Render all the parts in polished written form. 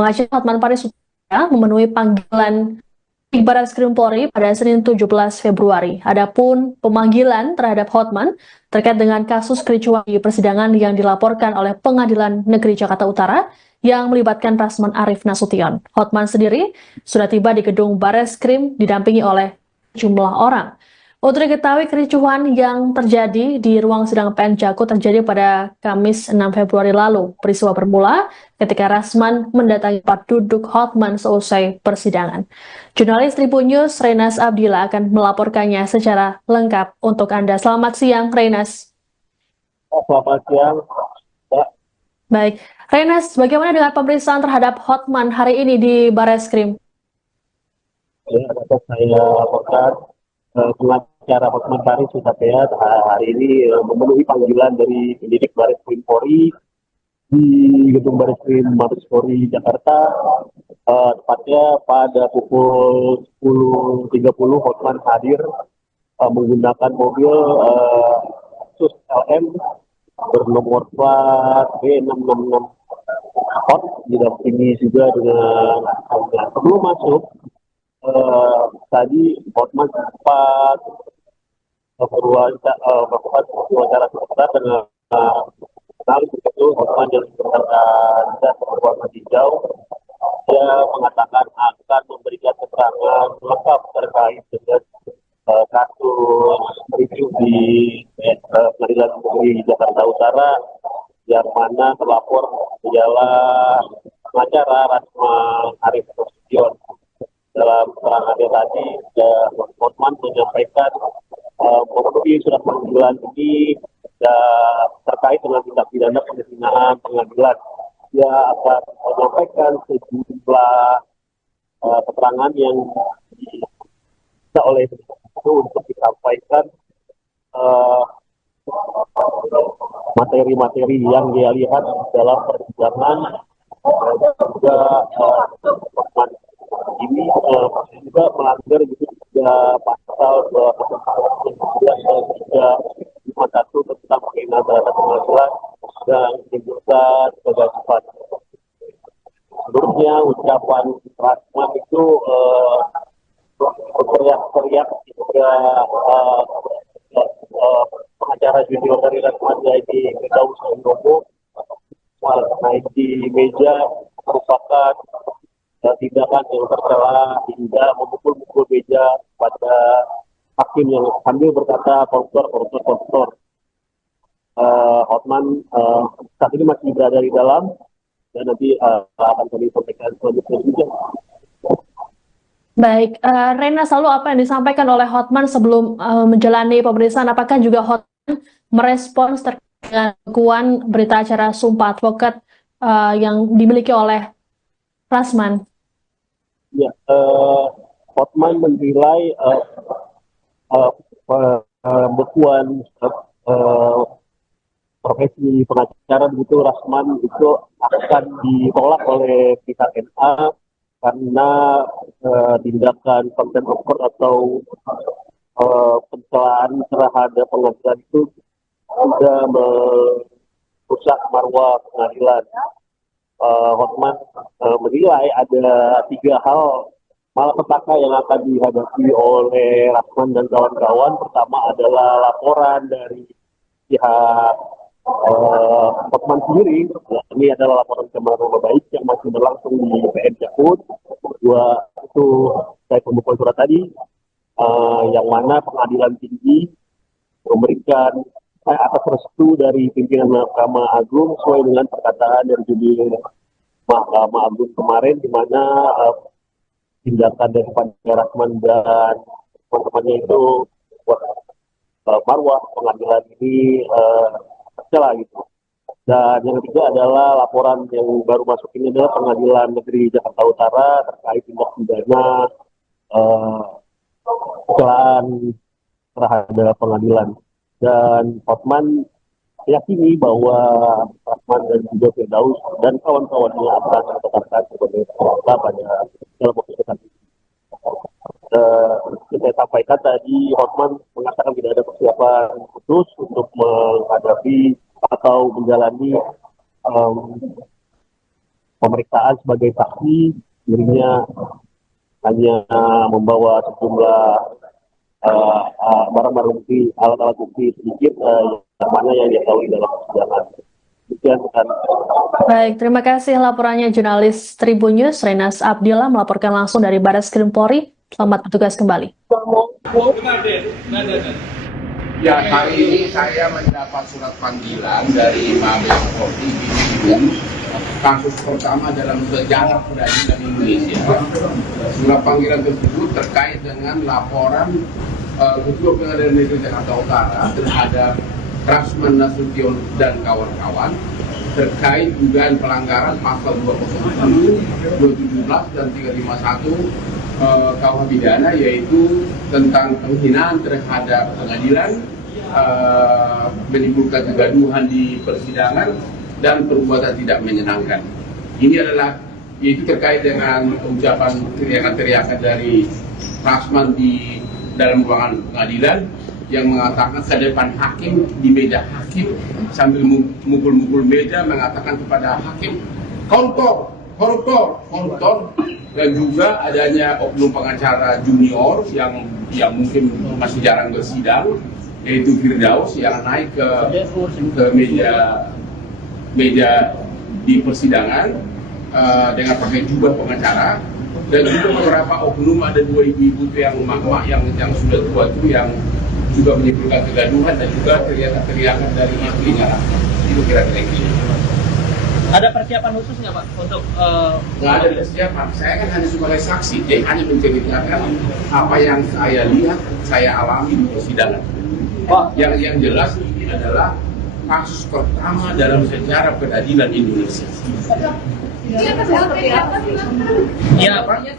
mengajak Hotman Paris memenuhi panggilan di Barreskrim Polri pada Senin 17 Februari. Adapun pemanggilan terhadap Hotman terkait dengan kasus kericuhan di persidangan yang dilaporkan oleh Pengadilan Negeri Jakarta Utara yang melibatkan Rasman Arif Nasution. Hotman sendiri sudah tiba di gedung Barreskrim didampingi oleh jumlah orang. Untuk diketahui, kericuhan yang terjadi di ruang sidang PN Jakut terjadi pada Kamis 6 Februari lalu. Peristiwa bermula ketika Rasman mendatangi tempat duduk Hotman seusai persidangan. Jurnalis Tribun News Renas Abdillah akan melaporkannya secara lengkap untuk Anda. Selamat siang, Renas. Selamat siang, Mbak. Baik, Renas, bagaimana dengan pemeriksaan terhadap Hotman hari ini di Barreskrim? Dapat saya laporkan pengacara Hotman Paris Hutapea hari ini memenuhi panggilan dari penyidik Barreskrim Polri di gedung Barreskrim Mabes Polri Jakarta. Tepatnya pada pukul 10.30 Hotman hadir menggunakan mobil Sus LM bernomor plat B666 Hot, didampingi juga dengan sebelum masuk tadi Hotman sempat melakukan wawancara sebentar dengan jurnalis itu. Hotman yang menggunakan jas berwarna hijau, dia mengatakan akan memberikan keterangan lengkap terkait dengan kasus review di Pengadilan Negeri Jakarta Utara yang mana terlapor ialah pengacara Rasman Arif Nasution. Dalam keterangannya tadi, Hotman menyampaikan memenuhi surat panggilan ini terkait dengan tindak pidana penghinaan pengadilan. Dia akan menyampaikan sejumlah keterangan yang bisa oleh itu untuk disampaikan materi-materi yang dia lihat dalam persidangan. Juga Hotman ini juga melanggar gitu juga pasal 251 tentang penghinaan terhadap pengadilan dan menimbulkan kegaduhan. Menurutnya ucapan Rasman itu berteriak-teriak juga pengacara junior dari Rasman yaitu Firdaus Handono naik di meja merupakan tindakan yang tercela hingga memukul-mukul meja pada hakim yang sambil berkata koruptor. Hotman saat ini masih berada di dalam dan nanti akan kami sampaikan selanjutnya juga. Baik, Renas, lalu apa yang disampaikan oleh Hotman sebelum menjalani pemeriksaan? Apakah juga Hotman merespons terkait dengan pengakuan berita acara Sumpah Advokat yang dimiliki oleh Rasman? Ya, Hotman menilai pembekuan profesi pengacara begitu Rasman itu akan ditolak oleh pihak NA karena tindakan contempt of court atau pencelaan terhadap pengadilan itu sudah merusak marwah pengadilan. Hotman menilai ada 3 hal malapetaka yang akan dihadapi oleh Rasman dan kawan-kawan. Pertama adalah laporan dari pihak Hotman sendiri. Ini adalah laporan pencemaran nama baik yang masih berlangsung di PN Jakut. Kedua itu saya pembukaan surat tadi, yang mana pengadilan tinggi memberikan atas restu dari pimpinan Mahkamah Agung sesuai dengan perkataan dari jubir Mahkamah Agung kemarin, di mana tindakan dari Rasman dan teman-temannya itu marwah pengadilan ini tercela gitu. Dan yang ketiga adalah laporan yang baru masuk ini adalah Pengadilan Negeri Jakarta Utara terkait tindak pidana kecelakaan terhadap pengadilan. Dan Hotman meyakini bahwa Rasman dan juga Firdaus dan kawan-kawannya akan ditetapkan sebagai tersangka pada dalam waktu dekat. Saya sampaikan tadi, Hotman mengatakan tidak ada persiapan khusus untuk menghadapi atau menjalani pemeriksaan sebagai saksi, dirinya hanya membawa sejumlah barang-barang bukti, alat-alat bukti sedikit yang mana yang dia tahu dalam persidangan. Demikian kan. Baik, terima kasih laporannya jurnalis Tribun News Renas Abdillah melaporkan langsung dari Barreskrim Polri. Selamat bertugas kembali. Ya, hari ini saya mendapat surat panggilan dari Mabes Polri Tribun. Kasus pertama dalam sejarah peradilan Indonesia. Surat panggilan tersebut terkait dengan laporan Ketua Pengadilan Negeri Jakarta Utara terhadap Rasman Nasution dan kawan-kawan terkait dugaan pelanggaran pasal 207, 217 dan 351 KUH pidana, yaitu tentang penghinaan terhadap pengadilan, menimbulkan kegaduhan di persidangan dan perbuatan tidak menyenangkan. Ini adalah yaitu terkait dengan ucapan teriakan-teriakan dari Rasman di dalam ruangan pengadilan yang mengatakan ke depan hakim, di meja hakim, sambil mukul-mukul meja mengatakan kepada hakim, koruptor, koruptor, koruptor. Dan juga adanya oknum pengacara junior yang mungkin masih jarang bersidang, yaitu Firdaus, yang naik ke meja di persidangan dengan pakai jubah pengacara, dan juga beberapa oknum, ada 2 ibu-ibu yang emak-emak yang sudah tua itu yang juga menimbulkan kegaduhan dan juga teriakan-teriakan dari istrinya. Itu kira-kira ini. Ada persiapan khusus nggak Pak untuk? Nggak ada persiapan. Saya kan hanya sebagai saksi, jadi hanya menceritakan apa yang saya lihat, saya alami di persidangan. Yang jelas ini adalah kasus pertama dalam sejarah peradilan Indonesia. Ya Pak.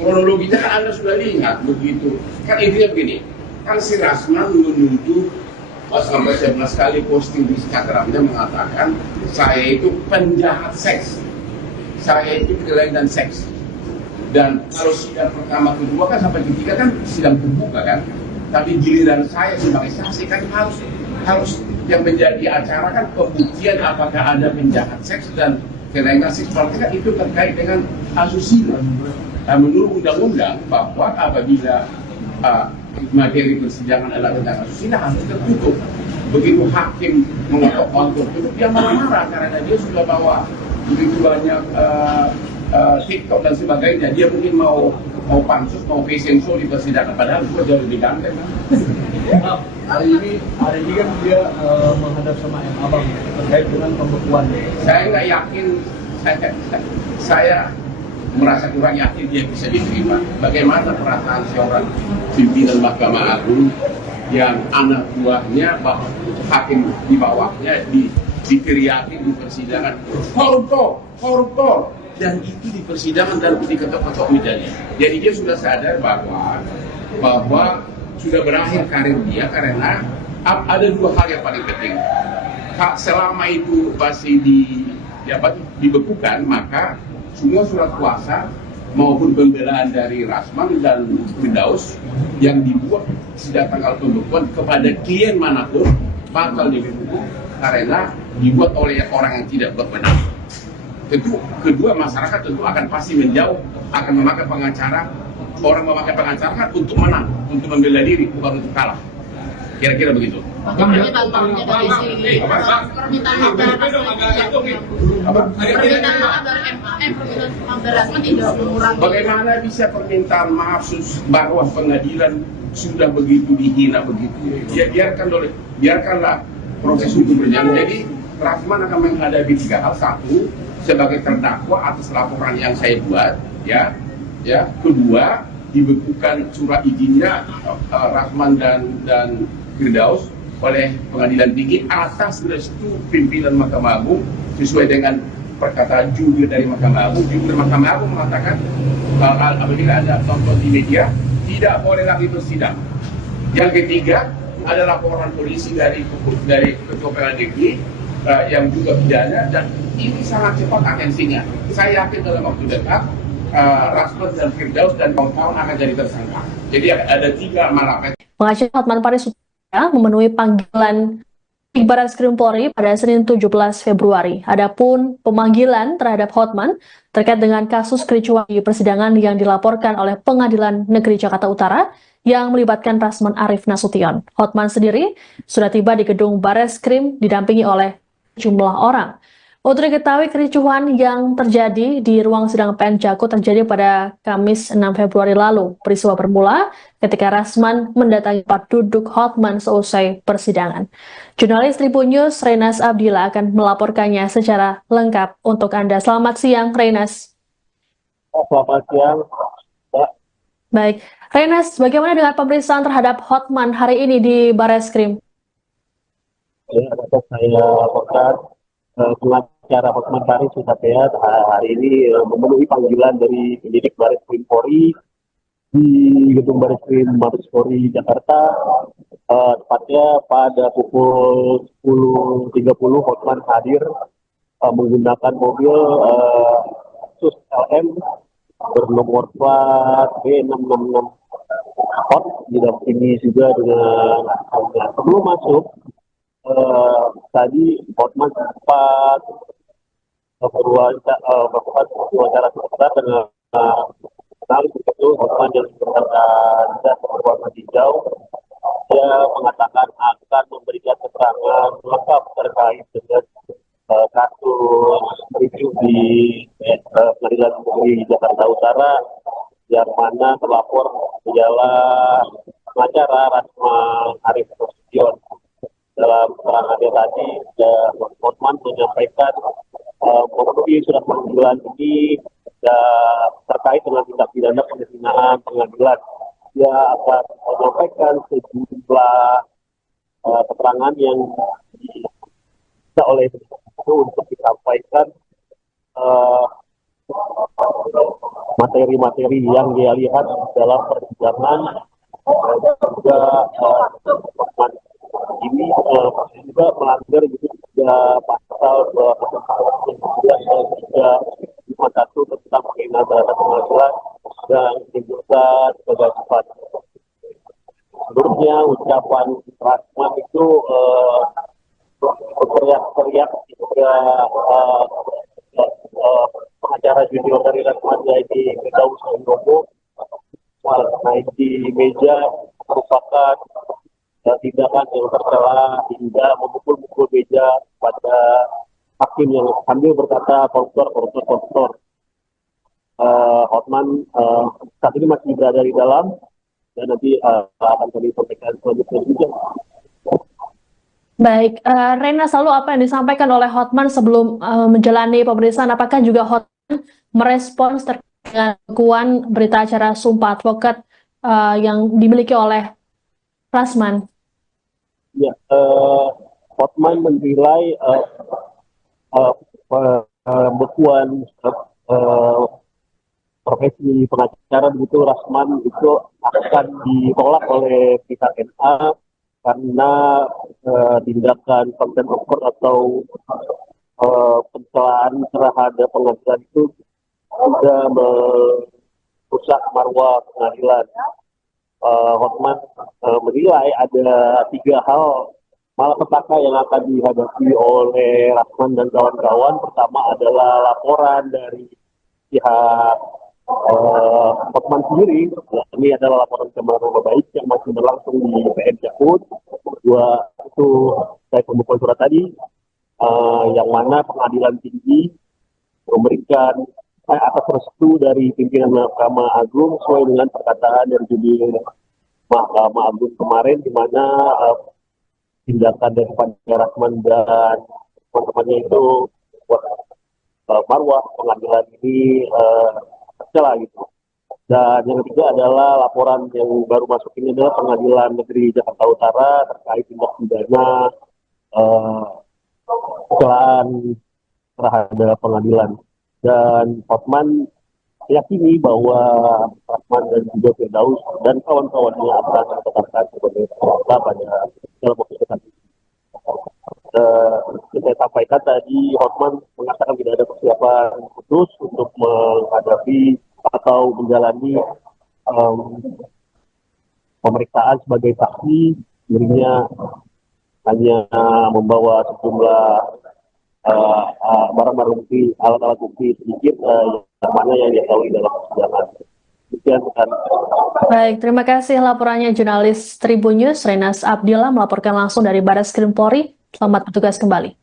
Kronologinya kan Anda sudah lihat begitu. Kan intinya begini, kan si Rasman menuduh sampai 11 kali posting di Instagramnya mengatakan saya itu penjahat seks, saya itu kelainan seks. Dan kalau sidang pertama kedua kan sampai ketiga kan sidang terbuka kan, tapi giliran saya sebagai saksi kan harus yang menjadi acara kan pembuktian apakah ada penjahat seks dan kelainan seks, berarti kan itu terkait dengan asusila. Nah, menurut undang-undang bahwa apabila materi persidangan adalah tentang asusila harus tertutup. Begitu hakim mengatakan tertutup, dia marah-marah karena dia sudah bawa begitu banyak TikTok dan sebagainya. Dia mungkin mau pansus, mau fashion show di persidangan, padahal itu jauh lebih ganteng. Hari ini kan dia menghadap sama Abang terkait dengan pembekuan. Saya nggak yakin, saya merasa kurang yakin dia bisa diterima. Bagaimana perasaan seorang pimpinan Mahkamah Agung yang anak buahnya, hakim di bawahnya diteriakin di persidangan, koruptor, koruptor, dan itu di persidangan dan diketok-ketok mejanya. Jadi dia sudah sadar bahwa sudah berakhir karir dia, karena ada 2 hal yang paling penting. Selama itu masih dibekukan, maka semua surat kuasa maupun pembelaan dari Rasman dan Firdaus yang dibuat sejak tanggal pembekuan kepada klien manapun bakal dibekukan karena dibuat oleh orang yang tidak berwenang. Tentu kedua, masyarakat tentu akan pasti menjauh, akan memakai pengacara. Orang memakai pengacara kan untuk menang, untuk membela diri, bukan untuk kalah. Kira-kira begitu. Permintaan maafnya dari tidak mengurangi. Bagaimana bisa permintaan maaf bahwa pengadilan sudah begitu dihina begitu? Ya biarkanlah proses hukum berjalan. Jadi Rasman akan menghadapi 3 hal. 1, sebagai terdakwa atas laporan yang saya buat, ya. Kedua, dibekukan surat izinnya Rasman dan Firdaus oleh Pengadilan Tinggi atas restu pimpinan Mahkamah Agung sesuai dengan perkataan jubir dari Mahkamah Agung. Jubir Mahkamah Agung mengatakan apabila Anda tonton di media tidak boleh lagi bersidang. Yang ketiga ada laporan polisi dari Ketua Pengadilan Tinggi yang juga pidana, dan ini sangat cepat atensinya. Saya yakin dalam waktu dekat Rasman dan Firdaus dan kawan-kawan akan jadi tersangka. Jadi ada 3 malapetaka. Pengacara Hotman Paris memenuhi panggilan Barreskrim Polri pada Senin 17 Februari. Adapun pemanggilan terhadap Hotman terkait dengan kasus kericuhan di persidangan yang dilaporkan oleh Pengadilan Negeri Jakarta Utara yang melibatkan Rasman Arif Nasution. Hotman sendiri sudah tiba di gedung Barreskrim didampingi oleh jumlah orang. Untuk diketahui, kericuhan yang terjadi di ruang sidang PN Jakut terjadi pada Kamis 6 Februari lalu. Peristiwa bermula ketika Rasman mendatangi tempat duduk Hotman seusai persidangan. Jurnalis Tribun News Renas Abdillah akan melaporkannya secara lengkap untuk Anda. Selamat siang, Renas. Selamat siang, Mbak. Baik, Renas, bagaimana dengan pemeriksaan terhadap Hotman hari ini di Barreskrim? Ya, dapat saya laporkan pengacara Hotman Paris Hutapea hari ini memenuhi panggilan dari penyidik Barreskrim Polri di gedung Barreskrim Mabes Polri Jakarta. Tepatnya pada pukul 10.30 Hotman hadir menggunakan mobil Sus LM bernomor plat B666 Hot, didampingi juga dengan sebelum masuk. Tadi Hotman sempat melakukan wawancara sebentar dengan jurnalis itu. Hotman yang berkata berwarna hijau, dia mengatakan akan memberikan keterangan lengkap terkait dengan kasus review di Pengadilan Negeri Jakarta Utara yang mana terlapor ialah pengacara Rasman Arif Nasution. Dalam keterangannya tadi, Hotman menyampaikan memenuhi surat panggilan ini terkait dengan tindak pidana penghinaan pengadilan. Dia akan menyampaikan sejumlah keterangan yang bisa oleh itu untuk disampaikan materi-materi yang dia lihat dalam persidangan. Juga Hotman ini juga melanggar gitu juga pasal 251 tentang penghinaan terhadap pengadilan dan menimbulkan kegaduhan. Menurutnya ucapan Rasman itu berteriak-teriak juga pengacara junior dari Rasman yaitu Firdaus Handono naik di meja merupakan tindakan yang tercela hingga memukul-mukul meja pada hakim yang sambil berkata koruptor. Hotman saat ini masih berada di dalam dan nanti akan kami sampaikan selanjutnya juga. Baik, Renas, lalu apa yang disampaikan oleh Hotman sebelum menjalani pemeriksaan? Apakah juga Hotman merespons terkait dengan pengakuan berita acara Sumpah Advokat yang dimiliki oleh Rasman? Ya, Hotman menilai pembekuan profesi pengacara begitu Rasman itu akan ditolak oleh pihak NA karena tindakan contempt of court atau pencelaan terhadap pengadilan itu sudah merusak marwah pengadilan. Hotman menilai ada 3 hal malapetaka yang akan dihadapi oleh Rasman dan kawan-kawan. Pertama adalah laporan dari pihak Hotman sendiri. Ini adalah laporan pencemaran nama baik yang masih berlangsung di PN Jakut. Kedua itu saya pembukaan surat tadi, yang mana pengadilan tinggi memberikan atas restu dari pimpinan Mahkamah Agung sesuai dengan perkataan dari judul Mahkamah Agung kemarin, di mana tindakan dari Rasman dan teman-temannya itu marwah pengadilan ini tercela gitu. Dan yang ketiga adalah laporan yang baru masuk ini adalah Pengadilan Negeri Jakarta Utara terkait tindak pidana kecelaan terhadap pengadilan. Dan Hotman yakini bahwa Rasman dan juga Firdaus dan kawan-kawannya akan ditetapkan sebagai tersangka pada dalam waktu dekat. Saya sampaikan tadi, Hotman mengatakan tidak ada persiapan khusus untuk menghadapi atau menjalani pemeriksaan sebagai saksi. Dirinya hanya membawa sejumlah barang-barang bukti, alat-alat bukti sedikit yang mana yang dia tahu dalam persidangan. Demikian kan. Baik, terima kasih laporannya jurnalis Tribun News Renas Abdillah melaporkan langsung dari Barreskrim Polri. Selamat bertugas kembali.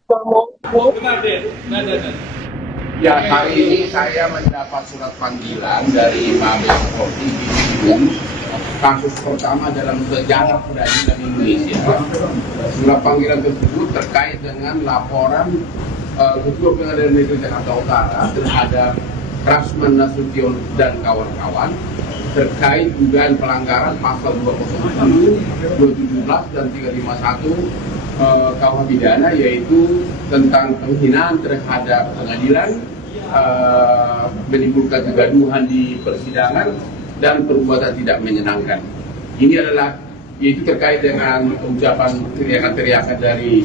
Ya, hari ini saya mendapat surat panggilan dari Mabes Polri di Tribun. Kasus pertama dalam sejarah peradilan Indonesia. Surat panggilan tersebut terkait dengan laporan Ketua Pengadilan Negeri Jakarta Utara terhadap Rasman Nasution dan kawan-kawan terkait dugaan pelanggaran pasal 207, 217 dan 351 KUH pidana, yaitu tentang penghinaan terhadap pengadilan, menimbulkan kegaduhan di persidangan dan perbuatan tidak menyenangkan. Ini adalah yaitu terkait dengan ucapan teriakan-teriakan dari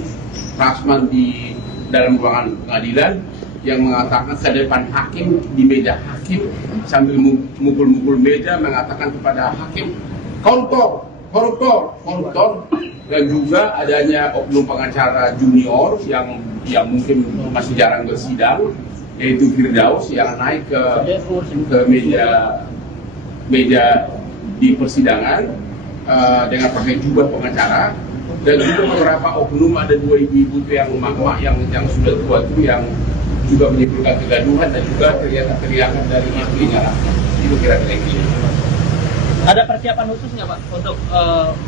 Rasman di dalam ruangan pengadilan yang mengatakan ke depan hakim, di meja hakim, sambil mukul-mukul meja mengatakan kepada hakim, koruptor, koruptor, koruptor. Dan juga adanya oknum pengacara junior yang mungkin masih jarang bersidang, yaitu Firdaus, yang naik ke meja di persidangan dengan pakai jubah pengacara, dan juga beberapa oknum, ada 2 ibu-ibu yang emak-emak yang sudah tua itu yang juga menimbulkan kegaduhan dan juga teriakan-teriakan dari istrinya. Itu kira-kira ini. Ada persiapan khusus nggak Pak untuk?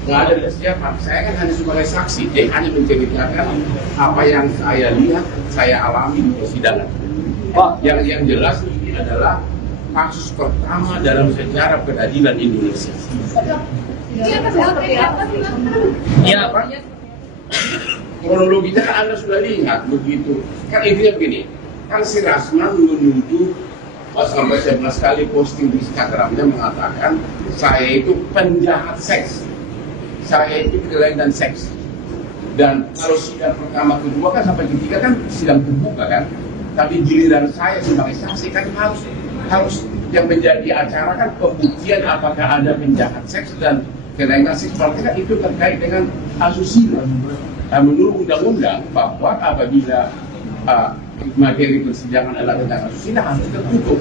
Nggak ada persiapan. Saya kan hanya sebagai saksi, jadi hanya menceritakan apa yang saya lihat, saya alami di persidangan. Yang jelas ini adalah kasus pertama dalam sejarah peradilan Indonesia. Iya Pak. Kronologinya kan Anda sudah lihat begitu. Kan intinya begini, kan si Rasman menuduh sampai 11 kali posting di Instagramnya mengatakan saya itu penjahat seks, saya itu kelainan seks. Dan kalau sidang pertama kedua kan sampai ketiga kan sidang terbuka kan, tapi giliran saya sebagai saksi kan harus yang menjadi acara kan pembuktian apakah ada penjahat seks dan kelainan seks. Berarti kan itu terkait dengan asusila. Menurut undang-undang bahwa apabila materi persidangan adalah tentang asusila harus tertutup.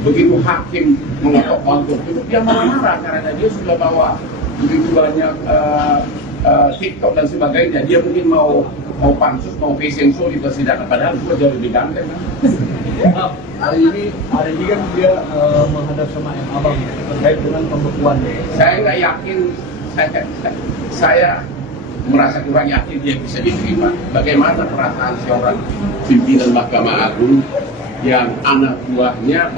Begitu hakim mengetok untuk tutup, dia marah-marah karena dia sudah bawa begitu banyak TikTok dan sebagainya. Dia mungkin mau pansus, mau fashion show di persidangan, padahal itu jauh lebih ganteng. Hari ini kan dia menghadap sama M. Abang terkait dengan pembekuan. Saya nggak yakin, saya merasa kurang yakin dia bisa diterima. Bagaimana perasaan seorang pimpinan Mahkamah Agung yang anak buahnya,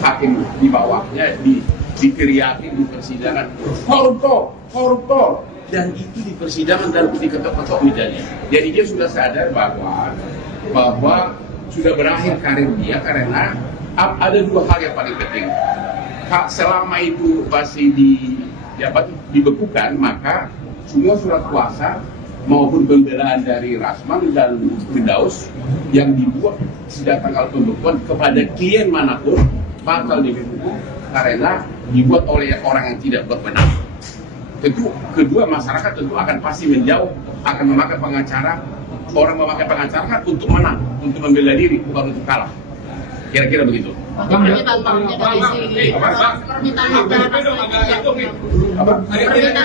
hakim di bawahnya diteriakin di persidangan, koruptor, koruptor, dan itu di persidangan dan diketok-ketok mejanya. Jadi dia sudah sadar bahwa sudah berakhir karir dia, karena ada 2 hal yang paling penting. Selama itu masih dibekukan, maka semua surat kuasa maupun pembelaan dari Rasman dan Firdaus yang dibuat sejak tanggal pembekuan kepada klien manapun bakal dibekukan karena dibuat oleh orang yang tidak berwenang. Tentu kedua, masyarakat tentu akan pasti menjauh, akan memakai pengacara. Orang memakai pengacara kan untuk menang, untuk membela diri, bukan untuk kalah. Kira-kira begitu. Permintaan maafnya dari permintaan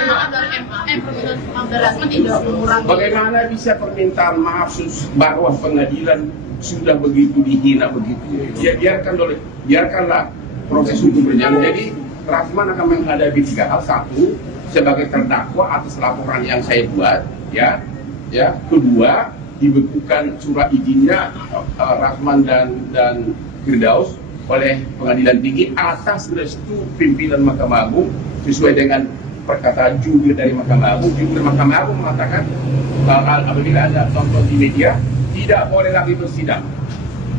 maaf dari Rasman tidak mengurangi. Bagaimana bisa permintaan maaf bahwa pengadilan sudah begitu dihina begitu? Biarkanlah proses hukum berjalan. Jadi Rasman akan menghadapi 3 hal. 1, sebagai terdakwa atas laporan yang saya buat, ya. Kedua, dibekukan surat izinnya Rasman dan Firdaus oleh Pengadilan Tinggi atas restu pimpinan Mahkamah Agung sesuai dengan perkataan jubir dari Mahkamah Agung. Jubir Mahkamah Agung mengatakan apabila Anda tonton di media tidak boleh lagi bersidang.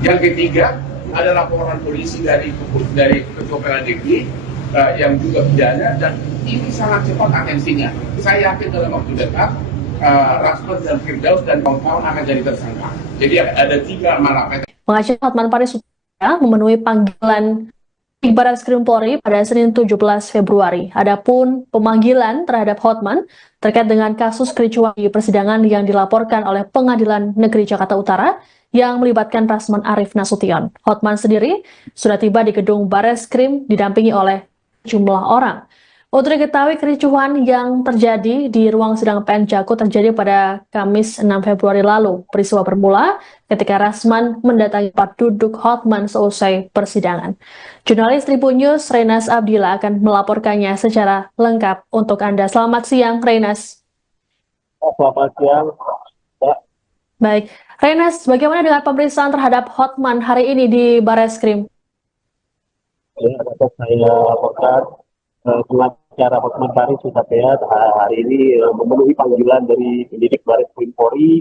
Yang ketiga ada laporan polisi dari Ketua Pengadilan Negeri yang juga pidana, dan ini sangat cepat atensinya. Saya yakin dalam waktu dekat Rasman dan Firdaus dan kawan-kawan akan jadi tersangka. Jadi ada 3 malapetaka. Pengacara Hotman Paris memenuhi panggilan di Barreskrim Polri pada Senin 17 Februari. Adapun pemanggilan terhadap Hotman terkait dengan kasus kericuhan di persidangan yang dilaporkan oleh Pengadilan Negeri Jakarta Utara yang melibatkan Rasman Arif Nasution. Hotman sendiri sudah tiba di gedung Barreskrim didampingi oleh jumlah orang. Untuk diketahui, kericuhan yang terjadi di ruang sidang PN Jakut terjadi pada Kamis 6 Februari lalu. Peristiwa bermula ketika Rasman mendatangi tempat duduk Hotman seusai persidangan. Jurnalis Tribun News Renas Abdillah akan melaporkannya secara lengkap untuk Anda. Selamat siang, Renas. Selamat siang, Mbak. Baik, Renas, bagaimana dengan pemeriksaan terhadap Hotman hari ini di Barreskrim? Ya, dapat saya laporkan pengacara Hotman Paris Hutapea hari ini memenuhi panggilan dari penyidik Barreskrim Polri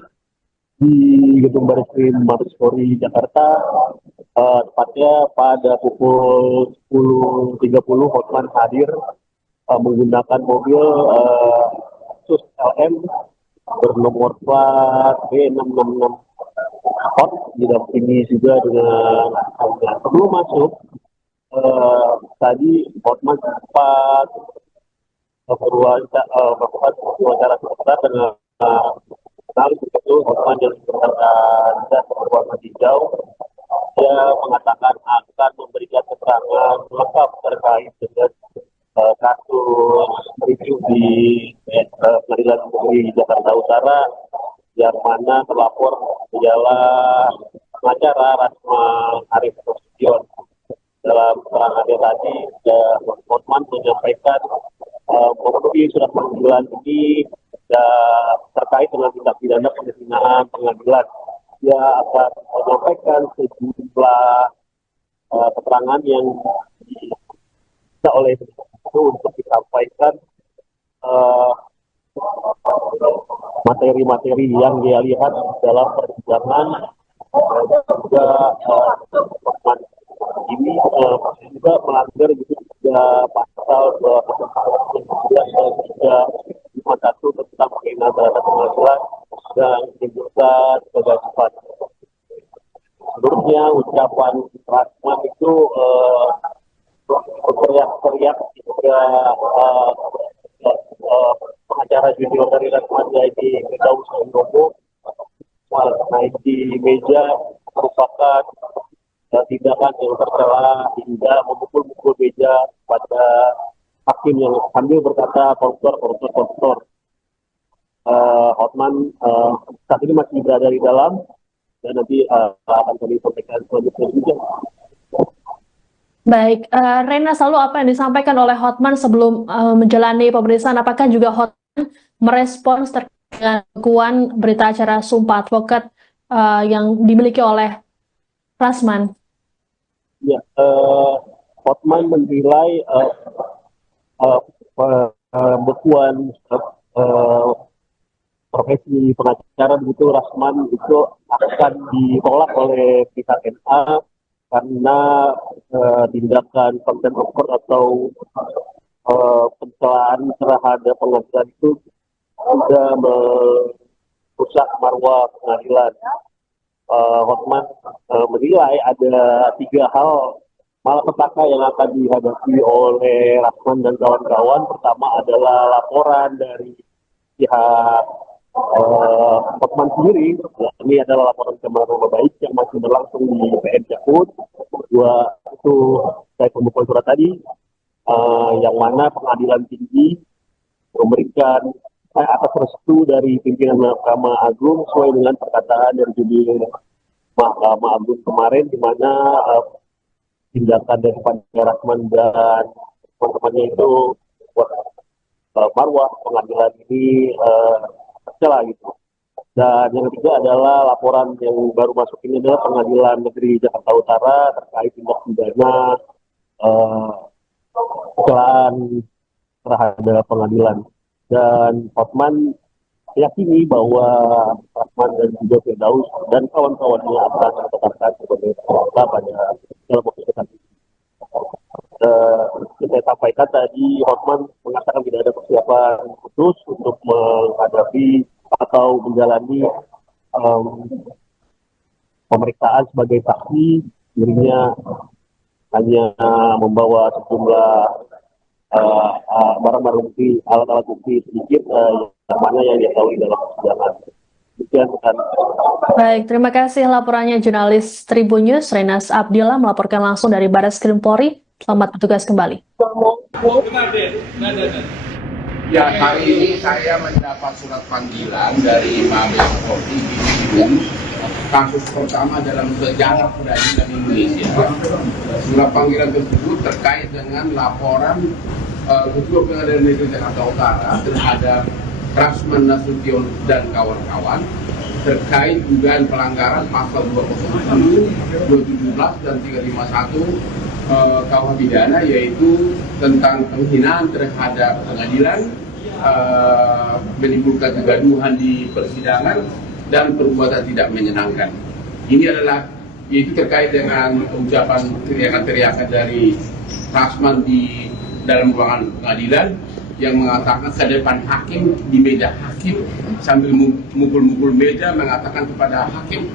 di gedung Barreskrim Mabes Polri Jakarta. Tepatnya pada pukul 10.30 Hotman hadir menggunakan mobil Sus LM bernomor plat B666 Hot, didampingi juga dengan sebelum masuk. Tadi Hotman sempat melakukan wawancara sebentar dengan jurnalis itu. Hotman yang berkata berwarna hijau, dia mengatakan akan memberikan keterangan lengkap terkait dengan kasus review di Pengadilan Negeri Jakarta Utara yang mana terlapor ialah pengacara Rasman Arif Nasution. Dalam keterangannya tadi, Hotman menyampaikan memenuhi surat panggilan ini terkait dengan tindak pidana penghinaan pengadilan. Dia akan menyampaikan sejumlah keterangan yang bisa oleh itu untuk disampaikan materi-materi yang dia lihat dalam persidangan. Juga Hotman ini juga melanggar gitu juga pasal 251 tentang penghinaan terhadap pengadilan dan menimbulkan kegaduhan. Menurutnya ucapan Rasman itu berteriak-teriak juga pengacara junior dari Rasman yaitu Firdaus Handono naik di meja merupakan tindakan yang tercela hingga memukul-mukul meja pada hakim yang sambil berkata koruptor. Hotman saat ini masih berada di dalam dan nanti akan kami sampaikan selanjutnya juga. Baik, Rena, selalu apa yang disampaikan oleh Hotman sebelum menjalani pemeriksaan? Apakah juga Hotman merespons terkait dengan pengakuan berita acara Sumpah Advokat yang dimiliki oleh Rasman? Ya, Hotman menilai pembekuan profesi pengacara begitu Rasman itu akan ditolak oleh pihak NA karena tindakan contempt of court atau pencelaan terhadap pengadilan itu sudah merusak marwah pengadilan. Hotman menilai ada 3 hal malapetaka yang akan dihadapi oleh Rasman dan kawan-kawan. Pertama adalah laporan dari pihak Hotman sendiri. Ini adalah laporan pencemaran nama baik yang masih berlangsung di PN Jakut. Kedua itu saya pembukaan surat tadi, yang mana pengadilan tinggi memberikan atas restu dari pimpinan Mahkamah Agung sesuai dengan perkataan dari judul Mahkamah Agung kemarin, di mana tindakan dari Rasman dan teman-temannya itu marwah pengadilan ini tercela gitu. Dan yang ketiga adalah laporan yang baru masuk ini adalah Pengadilan Negeri Jakarta Utara terkait tindak pidana kecelakaan terhadap pengadilan. Dan Hotman yakini bahwa Rasman dan juga Firdaus dan kawan-kawannya akan ditetapkan sebagai tersangka pada dalam waktu dekat. Saya sampaikan tadi, Hotman mengatakan tidak ada persiapan khusus untuk menghadapi atau menjalani pemeriksaan sebagai saksi. Dirinya hanya membawa sejumlah barang-barang bukti, alat-alat bukti sedikit yang mana yang dia tahu dalam persidangan. Demikian, kan. Baik, terima kasih laporannya jurnalis Tribun News Renas Abdillah melaporkan langsung dari Barreskrim Polri. Selamat bertugas kembali. Ya, hari ini saya mendapat surat panggilan dari Mabes Polri di Tribun. Kasus pertama dalam sejarah peradilan Indonesia. Surat panggilan tersebut terkait dengan laporan Ketua Pengadilan Negeri Jakarta Utara terhadap Rasman Nasution dan kawan-kawan terkait dugaan pelanggaran pasal 207, 217 dan 351 KUH pidana, yaitu tentang penghinaan terhadap pengadilan, menimbulkan kegaduhan di persidangan dan perbuatan tidak menyenangkan. Ini adalah yaitu terkait dengan ucapan teriakan-teriakan dari Rasman di dalam ruangan pengadilan yang mengatakan ke depan hakim, di meja hakim, sambil mukul-mukul meja mengatakan kepada hakim,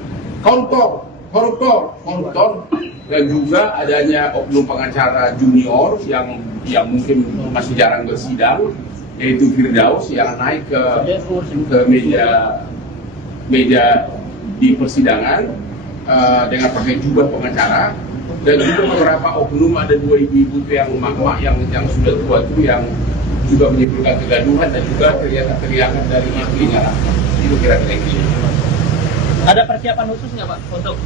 koruptor, koruptor, koruptor. Dan juga adanya oknum pengacara junior yang mungkin masih jarang bersidang, yaitu Firdaus, yang naik ke meja di persidangan dengan pakai jubah pengacara. Dan juga beberapa oknum, ada 2 ibu-ibu yang emak-emak yang sudah tua itu yang juga menimbulkan kegaduhan dan juga teriakan-teriakan dari istrinya. Itu kira-kira ini. Ada persiapan khusus nggak Pak untuk?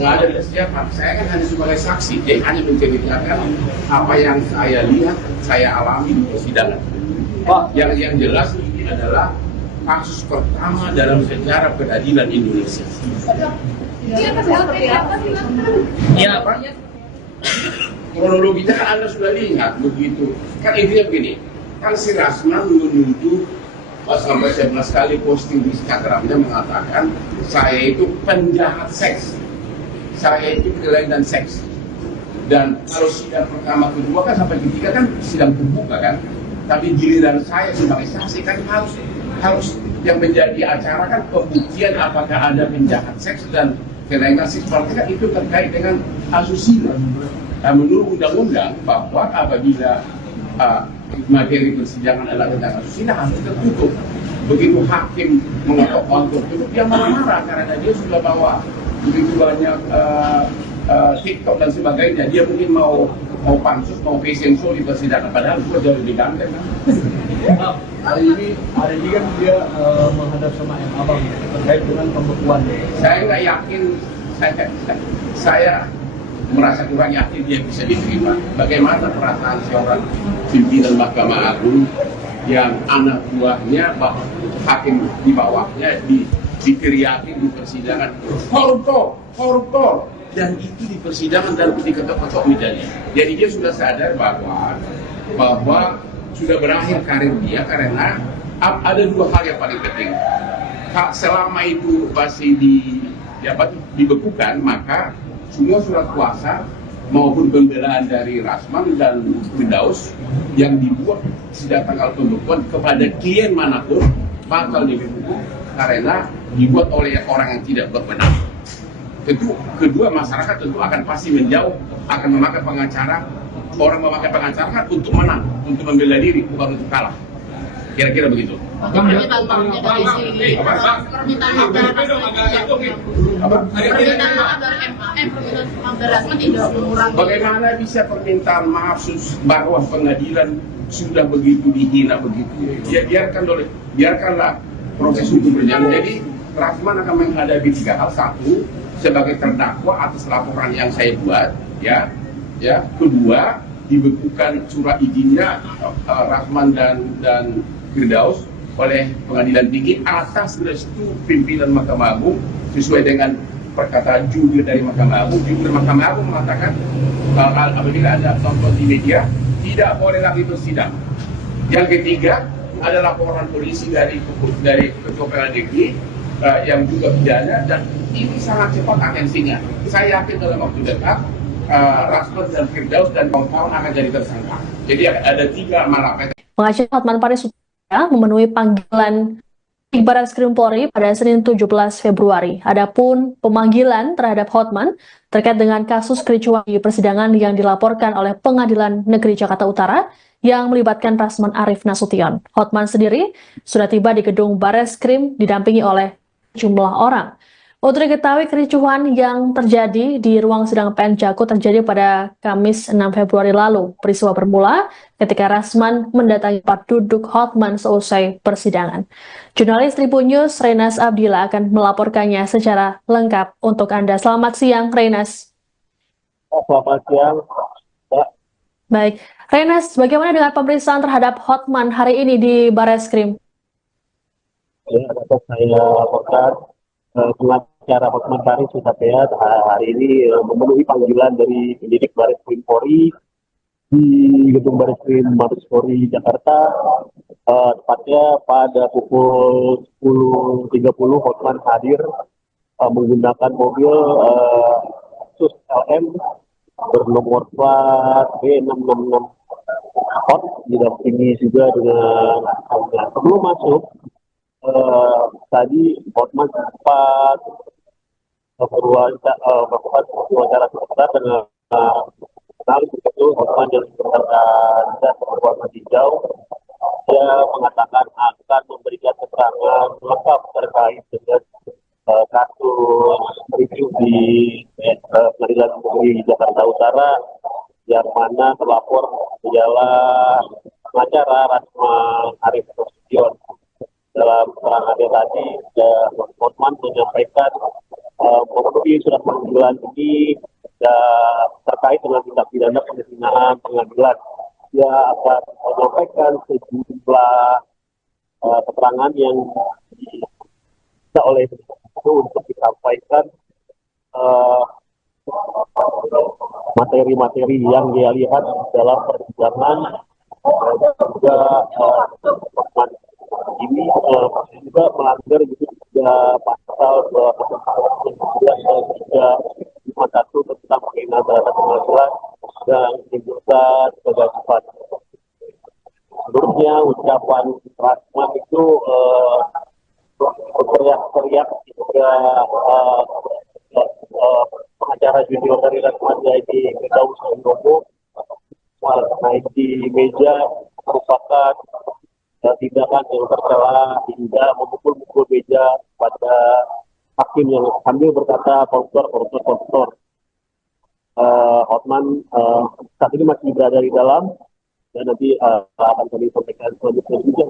Nggak ada persiapan. Saya kan hanya sebagai saksi, jadi hanya menceritakan apa yang saya lihat, saya alami di persidangan. Yang jelas ini adalah kasus pertama dalam sejarah peradilan Indonesia. Iya Pak. Kronologinya kan Anda sudah lihat begitu. Kan intinya begini, kan si Rasman menuduh sampai 11 kali posting di Instagramnya mengatakan saya itu penjahat seks, saya itu kelainan seks. Dan kalau sidang pertama kedua kan sampai ketiga kan sidang terbuka kan, tapi giliran saya sebagai saksi kan harus yang menjadi acara kan pembuktian apakah ada penjahat seks dan kelainan seks, berarti kan itu terkait dengan asusila. Nah, menurut undang-undang bahwa apabila materi persidangan adalah tentang asusila harus tertutup. Begitu hakim mengetok untuk tutup, dia marah-marah karena dia sudah bawa begitu banyak TikTok dan sebagainya. Dia mungkin mau pansus, mau fashion show di persidangan, padahal itu jauh lebih ganteng. Hari ini kan dia menghadap sama M. Abang terkait dengan pembekuan. Saya nggak yakin, saya merasa kurang yakin dia bisa diterima. Bagaimana perasaan seorang pimpinan Mahkamah Agung yang anak buahnya, hakim di bawahnya diteriakin di persidangan, koruptor, koruptor, dan itu di persidangan dan diketok-ketok mejanya. Jadi dia sudah sadar bahwa sudah berakhir karir dia, karena ada 2 hal yang paling penting. Selama itu masih dibekukan, maka semua surat kuasa maupun pembelaan dari Rasman dan Firdaus yang dibuat sejak tanggal pembekuan kepada klien manapun bakal dibekukan karena dibuat oleh orang yang tidak berwenang. Tentu kedua, masyarakat tentu akan pasti menjauh, akan memakai pengacara. Orang memakai pengacara kan untuk menang, untuk membela diri, bukan untuk kalah. Kira-kira begitu. Permintaan maafnya dari permintaan maaf dari Rasman tidak mengurangi. Bagaimana bisa permintaan maaf bahwa pengadilan sudah begitu dihina begitu? Biarkanlah proses hukum berjalan. Jadi Rasman akan menghadapi 3 hal. 1, sebagai terdakwa atas laporan yang saya buat, ya. Kedua, dibekukan surat izinnya Rasman dan Firdaus oleh Pengadilan Tinggi atas restu pimpinan Mahkamah Agung sesuai dengan perkataan jubir dari Mahkamah Agung. Jubir Mahkamah Agung mengatakan apabila Anda tonton di media tidak boleh lagi bersidang. Yang ketiga ada laporan polisi dari Ketua Pengadilan Negeri yang juga pidana, dan ini sangat cepat atensinya. Saya yakin dalam waktu dekat Rasman dan Firdaus dan kawan-kawan akan jadi tersangka. Jadi ada 3 malapetaka. Pengacara Hotman Paris memenuhi panggilan di Barreskrim Polri pada Senin 17 Februari. Adapun pemanggilan terhadap Hotman terkait dengan kasus kericuhan di persidangan yang dilaporkan oleh Pengadilan Negeri Jakarta Utara yang melibatkan Rasman Arif Nasution. Hotman sendiri sudah tiba di gedung Barreskrim didampingi oleh jumlah orang. Untuk diketahui, kericuhan yang terjadi di ruang sidang PN Jakut terjadi pada Kamis 6 Februari lalu. Peristiwa bermula ketika Rasman mendatangi tempat duduk Hotman seusai persidangan. Jurnalis Tribun News Renas Abdillah akan melaporkannya secara lengkap untuk Anda. Selamat siang, Renas. Selamat siang, Mbak. Baik, Renas, bagaimana dengan pemeriksaan terhadap Hotman hari ini di Barreskrim? Ya, dapat saya laporkan pengacara Hotman Paris Hutapea hari ini memenuhi panggilan dari penyidik Barreskrim Polri di gedung Barreskrim Mabes Polri Jakarta. Tepatnya pada pukul 10.30 Hotman hadir menggunakan mobil Sus LM bernomor plat B666 Hot, didampingi juga dengan sebelum masuk tadi Hotman sempat melakukan wawancara sebentar dengan jurnalis itu. Hotman yang berkata berwarna hijau, dia mengatakan akan memberikan keterangan lengkap terkait dengan kasus review di Pengadilan Negeri Jakarta Utara yang mana terlapor ialah pengacara Rasman Arif Nasution. Dalam keterangannya tadi, Hotman menyampaikan memenuhi surat panggilan ini terkait dengan tindak pidana penghinaan pengadilan. Dia akan menyampaikan sejumlah keterangan yang bisa oleh itu untuk disampaikan materi-materi yang dia lihat dalam persidangan. Juga Hotman ini juga melanggar juga pasal 251 tentang penghinaan terhadap pengadilan dan menimbulkan kegaduhan. Menurutnya ucapan Rasman itu berteriak-teriak juga pengacara junior dari Rasman, yaitu Firdaus Handono, naik di meja merupakan tindakan yang tercela hingga memukul-mukul meja pada hakim yang sambil berkata koruptor. Hotman saat ini masih berada di dalam dan nanti akan kami sampaikan selanjutnya juga.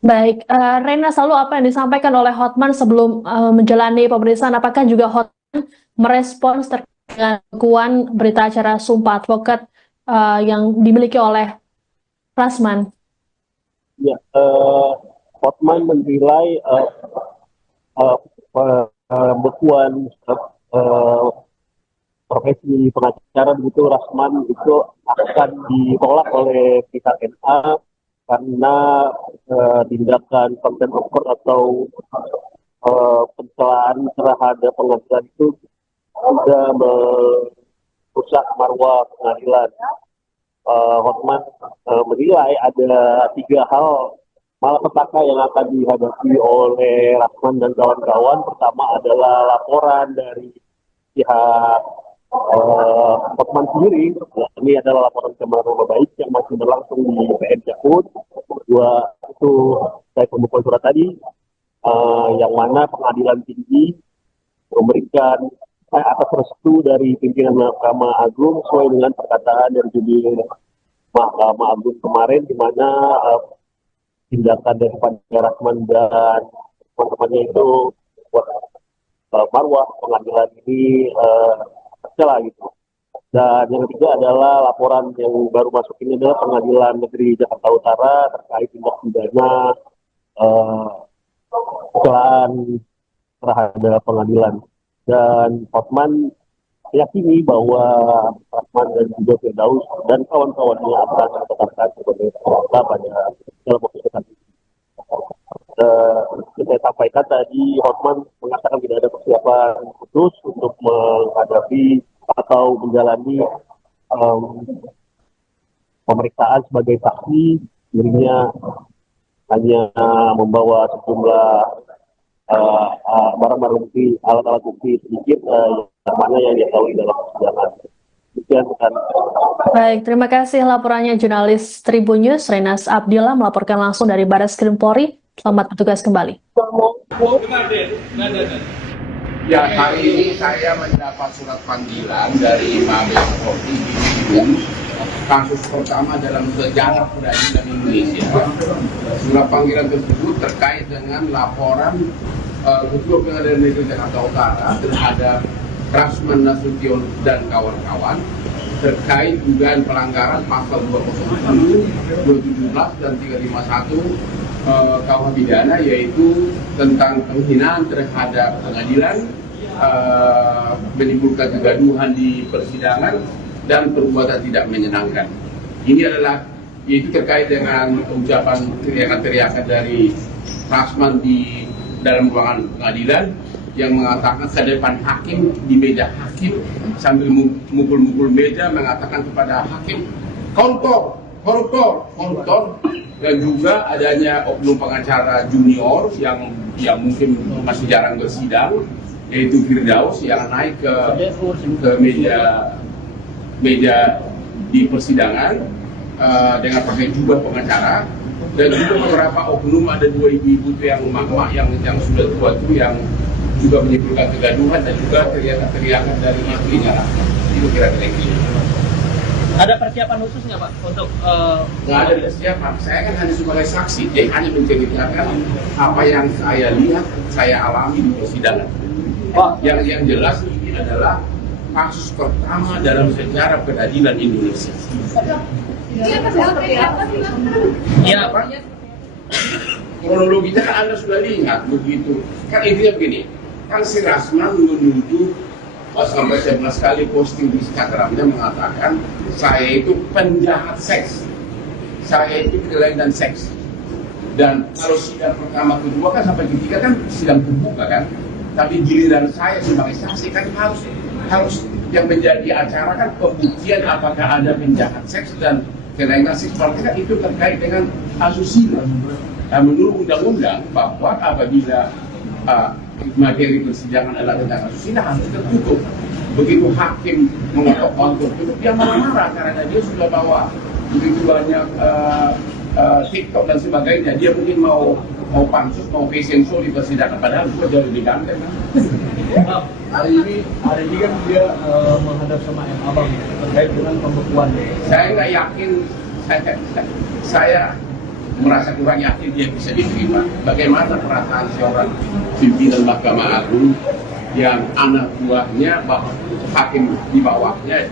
Baik, Rena, selalu apa yang disampaikan oleh Hotman sebelum menjalani pemeriksaan? Apakah juga Hotman merespons terkait dengan pengakuan berita acara Sumpah Advokat yang dimiliki oleh Rasman? Ya, Hotman menilai pembekuan profesi pengacara begitu Rasman itu akan ditolak oleh pihak NA karena tindakan contempt of court atau pencelaan terhadap pengadilan itu sudah merusak marwah pengadilan. Hotman menilai ada 3 hal malapetaka yang akan dihadapi oleh Rasman dan kawan-kawan. Pertama adalah laporan dari pihak Hotman sendiri. Ini adalah laporan pencemaran nama baik yang masih berlangsung di PN Jakut. Kedua itu saya pembukuan surat tadi, yang mana pengadilan tinggi memberikan atas restu dari pimpinan Mahkamah Agung sesuai dengan perkataan dari judul Mahkamah Agung kemarin, di mana tindakan daripada Rasman dan teman-temannya itu buat marwah pengadilan ini tercela gitu. Dan yang ketiga adalah laporan yang baru masuk ini adalah Pengadilan Negeri Jakarta Utara terkait tindak pidana kesalahan terhadap pengadilan. Dan Hotman meyakini bahwa Rasman dan juga Firdaus dan kawan-kawannya akan ditetapkan sebagai tersangka pada dalam waktu dekat. Saya sampaikan tadi, Hotman mengatakan tidak ada persiapan khusus untuk menghadapi atau menjalani pemeriksaan sebagai saksi. Dirinya hanya membawa sejumlah barang-barang bukti, alat-alat bukti sedikit yang mana yang diketahui dalam persidangan. Demikian, Baik, terima kasih laporannya jurnalis Tribun News Renas Abdillah melaporkan langsung dari Barreskrim Polri. Selamat bertugas kembali. Ya, hari ini saya mendapat surat panggilan dari Mabes Polri kasus pertama dalam sejarah peradilan Indonesia. Surat panggilan tersebut terkait dengan laporan Ketua Pengadilan Negeri Jakarta Utara terhadap Rasman Nasution dan kawan-kawan terkait dugaan pelanggaran pasal 207, 217 dan 351 KUH pidana, yaitu tentang penghinaan terhadap pengadilan, menimbulkan kegaduhan di persidangan dan perbuatan tidak menyenangkan. Ini adalah yaitu terkait dengan ucapan teriakan-teriakan dari Rasman di dalam ruangan pengadilan yang mengatakan ke depan hakim, di meja hakim, sambil mukul-mukul meja mengatakan kepada hakim, koruptor, koruptor, koruptor. Dan juga adanya oknum pengacara junior yang mungkin masih jarang bersidang, yaitu Firdaus, yang naik ke meja di persidangan dengan pakai jubah pengacara, dan juga beberapa oknum, ada dua ibu-ibu yang emak-emak yang sudah tua itu yang juga menimbulkan kegaduhan dan juga teriakan-teriakan dari istrinya. Itu kira-kira ini. Ada persiapan khusus nggak Pak untuk? Nggak ada persiapan. Saya kan hanya sebagai saksi, jadi hanya menceritakan apa yang saya lihat, saya alami di persidangan. Yang jelas ini adalah kasus pertama dalam sejarah peradilan Indonesia. Iya Pak. Kronologinya kan Anda sudah lihat begitu. Kan intinya begini, kan si Rasman menuduh sampai 11 kali posting di Instagramnya mengatakan saya itu penjahat seks, saya itu kelainan seks. Dan kalau sidang pertama kedua kan sampai ketiga kan sidang terbuka kan, tapi giliran saya sebagai saksi kan harus yang menjadi acara kan pembuktian apakah ada penjahat seks dan kelainan seks, berarti kan itu terkait dengan asusila. Nah, menurut undang-undang bahwa apabila materi persidangan adalah tentang asusila harus tertutup. Begitu hakim mengetok kontur tutup, dia marah-marah karena dia sudah bawa begitu banyak TikTok dan sebagainya. Dia mungkin mau pansus, mau fashion show di persidangan, padahal itu jauh lebih ganteng. Hari ini kan dia menghadap sama M. Abang terkait dengan pembekuan. Saya nggak yakin, saya merasa kurang yakin dia bisa diterima. Bagaimana perasaan seorang pimpinan Mahkamah Agung yang anak buahnya, hakim di bawahnya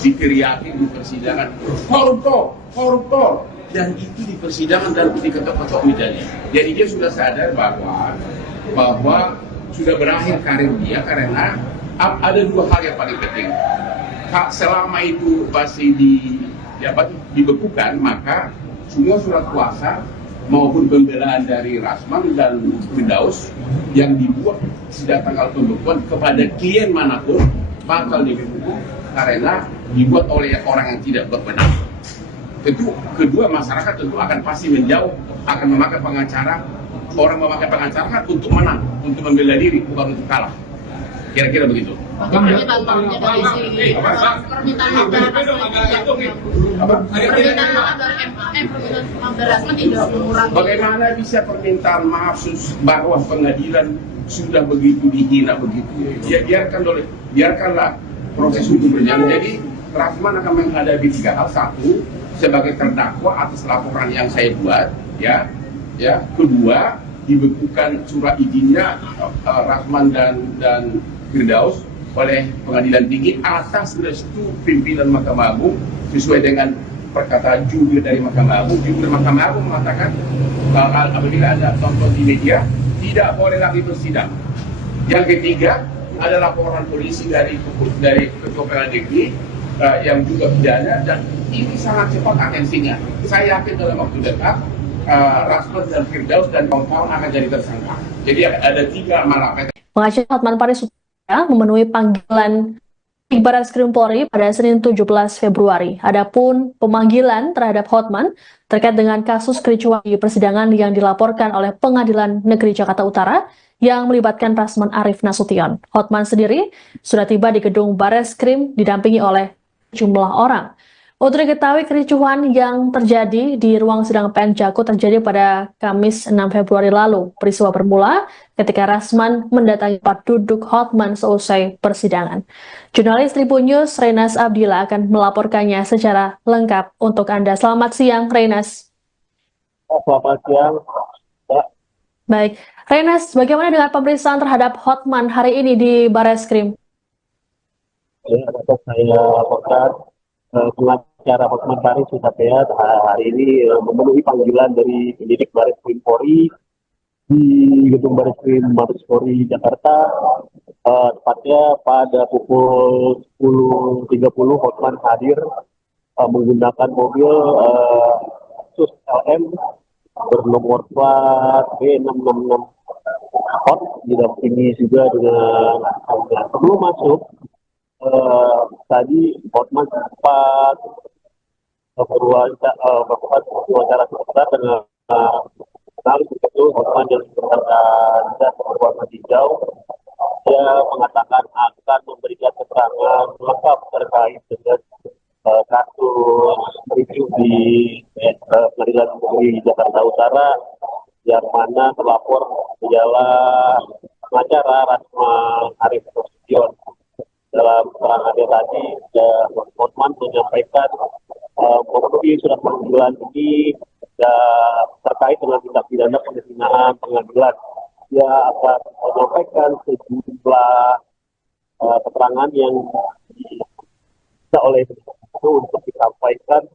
diteriakin di persidangan, koruptor, koruptor, dan itu di persidangan dan diketok-ketok mejanya. Jadi dia sudah sadar bahwa sudah berakhir karir dia, karena ada dua hal yang paling penting. Selama itu masih dibekukan, maka semua surat kuasa maupun pembelaan dari Rasman dan Firdaus yang dibuat sidang tanggal pembekuan kepada klien manapun bakal dibekukan karena dibuat oleh orang yang tidak berwenang. Tentu kedua, masyarakat tentu akan pasti menjauh, akan memakai pengacara. Orang memakai pengacara kan untuk menang, untuk membela diri, bukan untuk kalah. Kira-kira begitu. Permintaan maafnya dari Rasman tidak mengurangi. Bagaimana bisa permintaan maaf bahwa pengadilan sudah begitu dihina begitu? Ya biarkanlah proses hukum berjalan. Jadi Rasman akan menghadapi tiga hal. Satu, sebagai terdakwa atas laporan yang saya buat, ya. Kedua, dibekukan surat izinnya Rasman dan Firdaus oleh Pengadilan Tinggi atas restu pimpinan Mahkamah Agung sesuai dengan perkataan jubir dari Mahkamah Agung. Jubir Mahkamah Agung mengatakan apabila ada tonton di media tidak boleh lagi bersidang. Yang ketiga ada laporan polisi dari Ketua Pengadilan Tinggi yang juga pidana, dan ini sangat cepat atensinya. Saya yakin dalam waktu dekat Rasman dan Firdaus dan kawan-kawan akan jadi tersangka. Jadi ada tiga malapetaka. Pengacara Hotman Paris memenuhi panggilan Barreskrim Polri pada Senin 17 Februari. Adapun pemanggilan terhadap Hotman terkait dengan kasus kericuhan di persidangan yang dilaporkan oleh Pengadilan Negeri Jakarta Utara yang melibatkan Rasman Arif Nasution. Hotman sendiri sudah tiba di gedung Barreskrim didampingi oleh jumlah orang. Untuk diketahui, kericuhan yang terjadi di ruang sidang PN Jago terjadi pada Kamis 6 Februari lalu. Peristiwa bermula ketika Rasman mendatangi tempat duduk Hotman seusai persidangan. Jurnalis Tribun News Renas Abdillah akan melaporkannya secara lengkap untuk Anda. Selamat siang, Renas. Selamat siang, Pak. Baik, Renas, bagaimana dengan pemeriksaan terhadap Hotman hari ini di Barreskrim? Ya, dapat saya laporkan pengacara Hotman Paris Hutapea hari ini memenuhi panggilan dari penyidik Barreskrim Polri di gedung Barreskrim Mabes Polri Jakarta. Tepatnya pada pukul 10.30 Hotman hadir menggunakan mobil Asus LM bernomor plat B666 Hot, didampingi juga dengan sebelum masuk tadi Hotman sempat melakukan wawancara sebentar dengan analis itu Hotman yang berkata berwarna hijau. Dia mengatakan akan memberikan keterangan lengkap terkait dengan kasus review di Pengadilan Negeri Jakarta Utara yang mana terlapor ialah pengacara Rasman Arif Nasution. Dalam keterangannya tadi, Hotman menyampaikan memenuhi surat panggilan ini terkait dengan tindak pidana penghinaan pengadilan. Dia akan menyampaikan sejumlah keterangan yang bisa oleh itu untuk disampaikan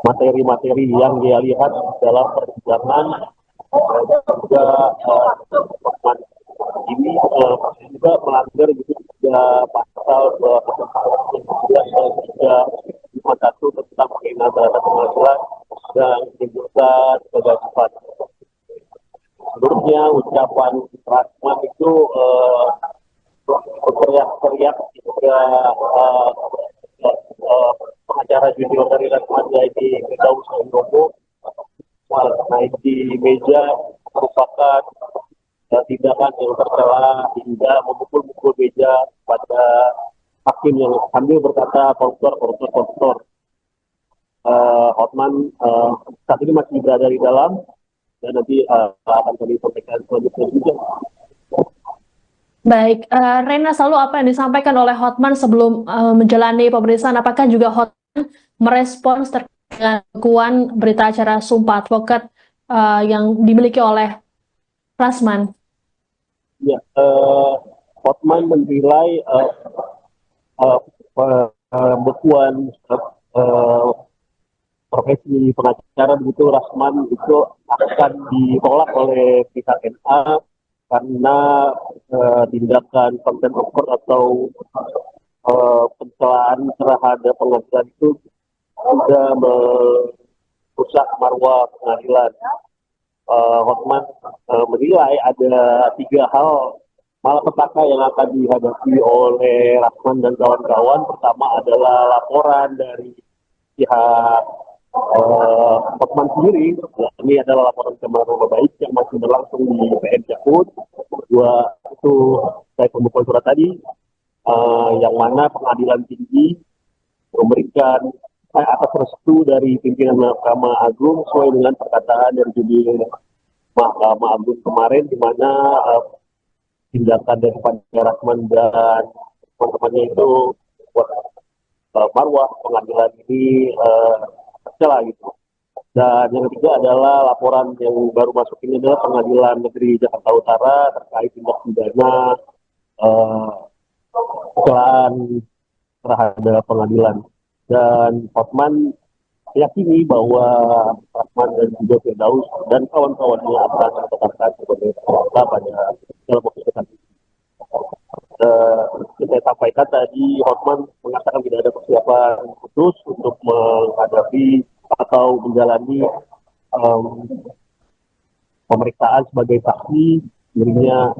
materi-materi yang dia lihat dalam persidangan juga ini juga melanggar juga pasal 251 tentang penghinaan terhadap pengadilan dan menimbulkan kegaduhan. Sebelumnya ucapan Rasman itu berteriak-teriak juga pengacara junior dari Rasman yaitu Firdaus Handono naik di meja merupakan tindakan yang tercela hingga memukul-mukul meja pada hakim yang sambil berkata koruptor. Hotman saat ini masih berada di dalam dan nanti akan kami sampaikan selanjutnya juga. Baik, Rena, selalu apa yang disampaikan oleh Hotman sebelum menjalani pemeriksaan? Apakah juga Hotman merespons terkait dengan pengakuan berita acara Sumpah Advokat yang dimiliki oleh Rasman? Ya, Hotman menilai pembekuan profesi pengacara begitu Rasman itu akan ditolak oleh pihak NA karena tindakan contempt of court atau pencelaan terhadap pengadilan itu sudah merusak marwah pengadilan. Hotman menilai ada 3 hal malapetaka yang akan dihadapi oleh Rasman dan kawan-kawan. Pertama adalah laporan dari pihak Hotman sendiri. Ini adalah laporan pencemaran nama baik yang masih berlangsung di PN Jakut. Kedua itu saya pembukuan surat tadi yang mana pengadilan tinggi memberikan atas restu dari pimpinan Mahkamah Agung sesuai dengan perkataan dari judul Mahkamah Agung kemarin, di mana tindakan daripada Rasman dan teman-temannya itu buat marwah pengadilan ini tercela gitu. Dan yang ketiga adalah laporan yang baru masuk ini adalah Pengadilan Negeri Jakarta Utara terkait tindak pidana kecelakaan terhadap pengadilan. Dan Hotman meyakini bahwa Rasman dan juga Firdaus dan kawan-kawannya akan ditetapkan sebagai tersangka pada dalam waktu dekat. Saya sampaikan tadi, Hotman mengatakan tidak ada persiapan khusus untuk menghadapi atau menjalani pemeriksaan sebagai saksi. Dirinya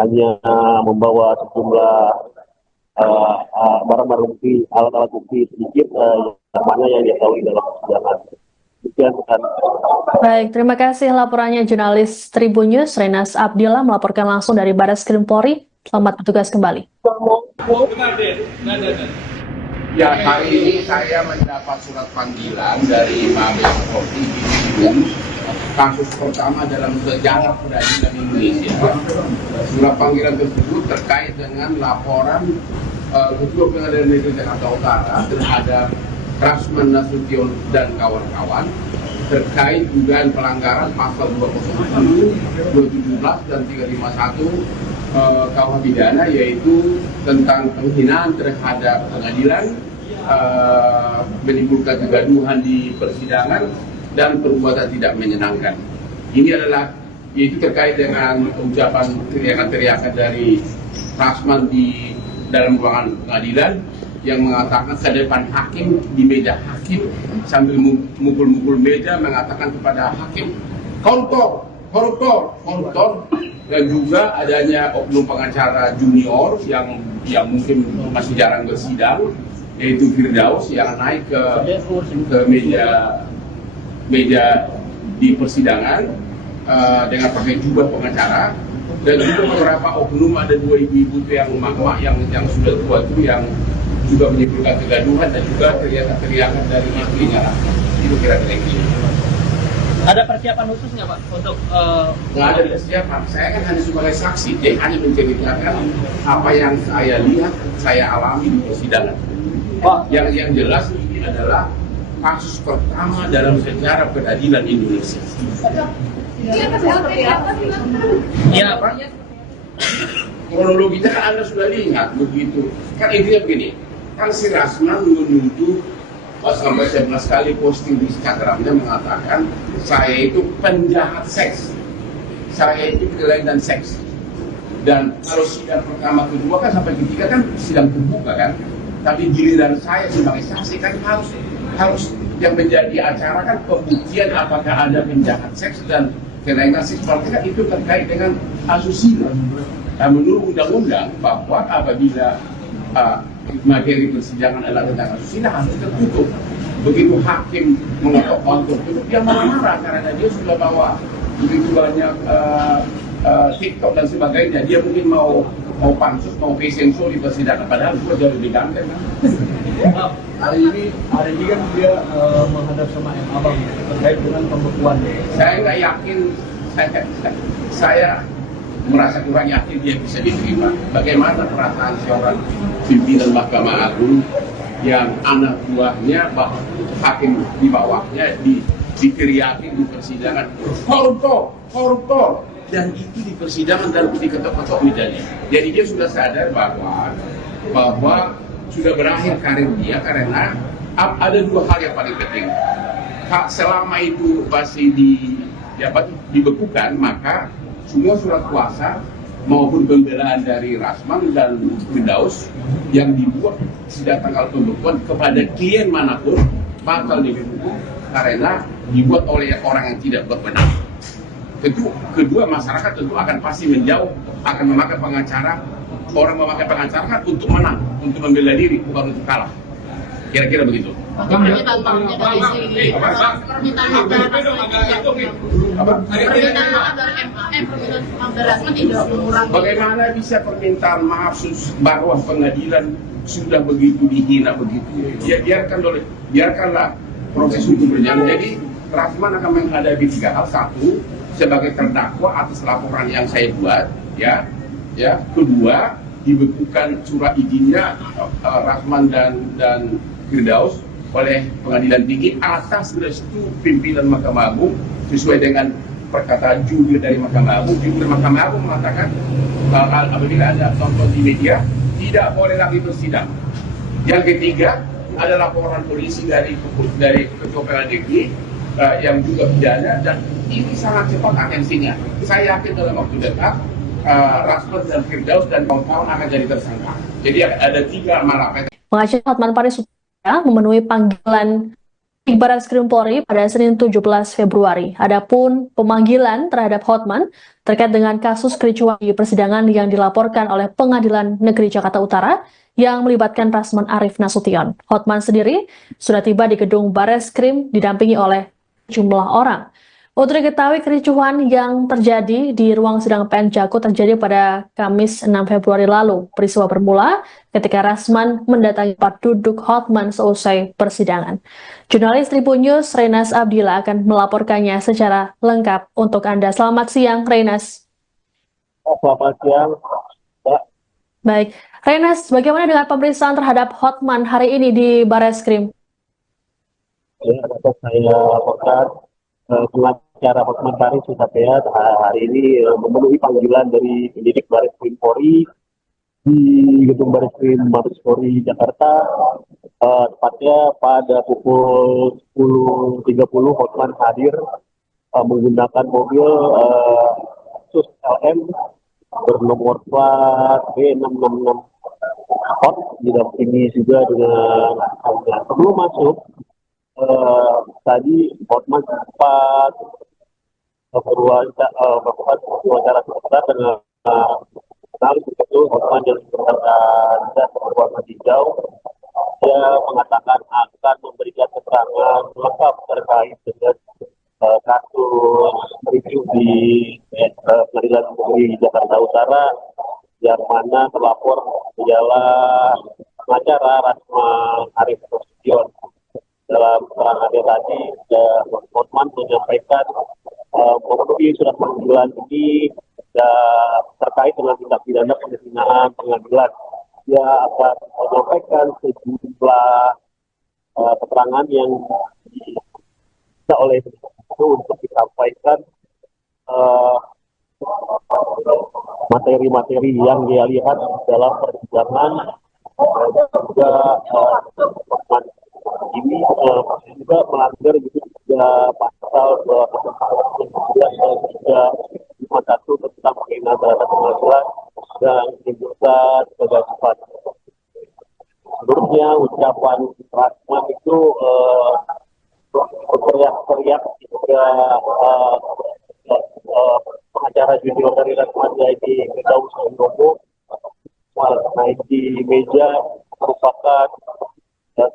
hanya membawa sejumlah barang-barang bukti, alat-alat bukti sedikit yang mana yang diketahui dalam persidangan. Demikian, bukan. Baik, terima kasih laporannya jurnalis Tribun News Renas Abdillah melaporkan langsung dari Barreskrim Polri. Selamat bertugas kembali. Ya, hari ini saya mendapat surat panggilan dari Mabes Polri kasus pertama dalam sejarah peradilan Indonesia. Surat panggilan tersebut terkait dengan laporan Ketua Pengadilan Negeri Jakarta Utara terhadap Rasman Nasution dan kawan-kawan terkait dugaan pelanggaran pasal 207, 217 dan 351 KUH pidana, yaitu tentang penghinaan terhadap pengadilan, menimbulkan kegaduhan di persidangan dan perbuatan tidak menyenangkan. Ini adalah yaitu terkait dengan ucapan teriakan-teriakan dari Rasman di dalam ruangan pengadilan yang mengatakan ke depan hakim di meja hakim sambil mukul-mukul meja mengatakan kepada hakim koruptor, koruptor, koruptor, dan juga adanya oknum pengacara junior yang mungkin masih jarang bersidang, yaitu Firdaus yang naik ke meja di persidangan dengan pakai jubah pengacara, dan juga beberapa oknum, ada 2 ibu-ibu yang mama yang sudah tua itu yang juga menimbulkan kegaduhan dan juga teriakan-teriakan dari istrinya. Itu kira-kira gitu. Ada persiapan khusus nggak Pak untuk? Nggak ada persiapan. Saya kan hanya sebagai saksi, dia hanya menceritakan apa yang saya lihat, saya alami di persidangan. Yang jelas ini adalah kasus pertama dalam sejarah peradilan Indonesia. Iya Pak. Kronologinya kan Anda sudah lihat begitu. Kan intinya begini, kan si Rasman menuduh sampai 11 kali posting di Instagramnya mengatakan saya itu penjahat seks, saya itu kelainan seks. Dan kalau sidang pertama, kedua kan sampai ketiga kan sidang terbuka kan, tapi giliran saya sebagai saksi kan harus yang menjadi acara kan pembuktian apakah ada penjahat seks dan kelainan seks. Berarti kan itu terkait dengan asusila. Nah, menurut undang-undang bahwa apabila materi persidangan adalah tentang asusila harus tertutup. Begitu hakim mengetok kontur itu dia marah-marah karena dia sudah bawa begitu banyak TikTok dan sebagainya. Dia mungkin mau pansus, mau fashion show di persidangan, padahal itu jauh lebih ganteng. Hari ini kan dia menghadap sama M. Abang terkait dengan pembekuan. Saya nggak yakin, saya merasa kurang yakin dia bisa diterima. Bagaimana perasaan seorang pimpinan Mahkamah Agung yang anak buahnya, hakim di bawahnya diteriakin di persidangan, koruptor, koruptor, dan itu di persidangan dan diketok-ketok mejanya. Jadi dia sudah sadar bahwa sudah berakhir karir dia karena ada 2 hal yang paling penting. Selama itu masih dibekukan, maka semua surat kuasa maupun pembelaan dari Rasman dan Firdaus yang dibuat sejak tanggal pembekuan kepada klien manapun bakal dibekukan karena dibuat oleh orang yang tidak berwenang. Tentu kedua, masyarakat tentu akan pasti menjauh, akan memakai pengacara. Orang memakai pengacara kan untuk menang, untuk membela diri, bukan untuk kalah. Kira-kira begitu. Permintaan maafnya dari si permintaan maaf dari MAM, permintaan maaf dari Rasman tidak mengurangi. Bagaimana bisa permintaan maaf bahwa pengadilan sudah begitu dihina begitu? Biarkanlah proses hukum berjalan. Jadi Rasman akan menghadapi 3 hal. 1, sebagai terdakwa atas laporan yang saya buat, ya. Kedua, dibekukan surat izinnya Rasman dan Firdaus oleh Pengadilan Tinggi atas restu pimpinan Mahkamah Agung sesuai dengan perkataan jubir dari Mahkamah Agung. Jubir Mahkamah Agung mengatakan apabila ada tonton di media tidak boleh lagi bersidang. Yang ketiga ada laporan polisi dari Ketua Pengadilan Tinggi yang juga pidana, dan ini sangat cepat atensinya. Saya yakin dalam waktu dekat Rasman dan Firdaus dan kawan-kawan akan jadi tersangka. Jadi ada 3 malapetaka. Pengacara Hotman Paris memenuhi panggilan Barreskrim Polri pada Senin 17 Februari. Adapun pemanggilan terhadap Hotman terkait dengan kasus kericuhan di persidangan yang dilaporkan oleh Pengadilan Negeri Jakarta Utara yang melibatkan Rasman Arif Nasution. Hotman sendiri sudah tiba di gedung Barreskrim didampingi oleh jumlah orang. Untuk diketahui, kericuhan yang terjadi di ruang sidang PN Jago terjadi pada Kamis 6 Februari lalu. Peristiwa bermula ketika Rasman mendatangi tempat duduk Hotman seusai persidangan. Jurnalis Tribun News Renas Abdillah akan melaporkannya secara lengkap untuk Anda. Selamat siang, Renas. Selamat siang, Pak. Baik, Renas, bagaimana dengan pemeriksaan terhadap Hotman hari ini di Barreskrim? Ya, dapat saya laporkan pengacara Hotman Paris Hutapea hari ini memenuhi panggilan dari penyidik Barreskrim Polri di gedung Barreskrim Mabes Polri Jakarta. Tepatnya pada pukul 10.30 Hotman hadir menggunakan mobil Asus LM bernomor plat B666 Hot, didampingi juga dengan sebelum masuk tadi Hotman sempat melakukan wawancara sebentar dengan analis itu. Hotman yang berkata berwarna hijau, dia mengatakan akan memberikan keterangan lengkap terkait dengan kasus review di Pengadilan Negeri Jakarta Utara yang mana terlapor ialah pengacara Rasman Arif Nasution. Dalam keterangannya tadi, Hotman menyampaikan memenuhi surat panggilan ini terkait dengan tindak pidana penghinaan pengadilan. Dia akan menyampaikan sejumlah keterangan yang bisa oleh itu untuk disampaikan materi-materi yang dia lihat dalam persidangan. Juga Hotman ini juga melanggar juga pasal 251 tentang penghinaan terhadap pengadilan dan menimbulkan kegaduhan. Sebelumnya ucapan Rasman itu berteriak-teriak juga pengacara junior dari Rasman yaitu Firdaus Handono naik di meja merupakan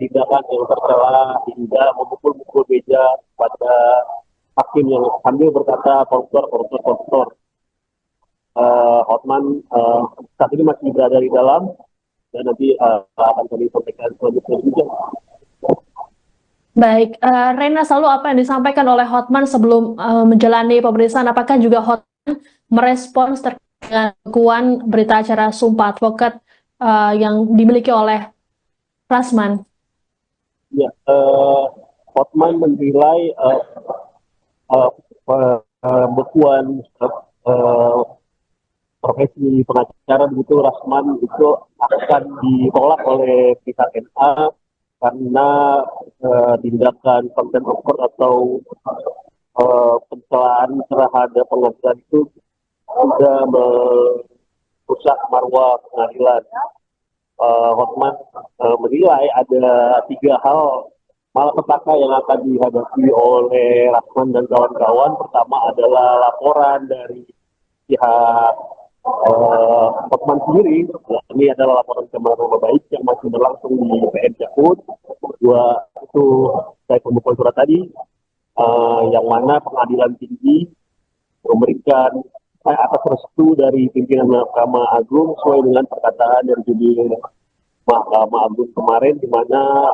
tindakan yang tercela hingga memukul-mukul meja pada hakim yang sambil berkata koruptor. Hotman saat ini masih berada di dalam dan nanti akan kami sampaikan selanjutnya. Baik, Renas, lalu apa yang disampaikan oleh Hotman sebelum menjalani pemeriksaan? Apakah juga Hotman merespons terkait dengan pengakuan berita acara Sumpah Advokat yang dimiliki oleh Rasman? Ya, Hotman menilai pembekuan profesi pengacara begitu Rasman itu akan ditolak oleh pihak NA karena tindakan contempt of court atau pencelaan terhadap pengadilan itu sudah merusak marwah pengadilan. Hotman menilai ada 3 hal malapetaka yang akan dihadapi oleh Rasman dan kawan-kawan. Pertama adalah laporan dari pihak Hotman sendiri. Ini adalah laporan pencemaran nama baik yang masih berlangsung di PN Jakut. Kedua itu saya pembukuan surat tadi yang mana pengadilan tinggi memberikan atas restu dari pimpinan Mahkamah Agung sesuai dengan perkataan dari judul Mahkamah Agung kemarin, di mana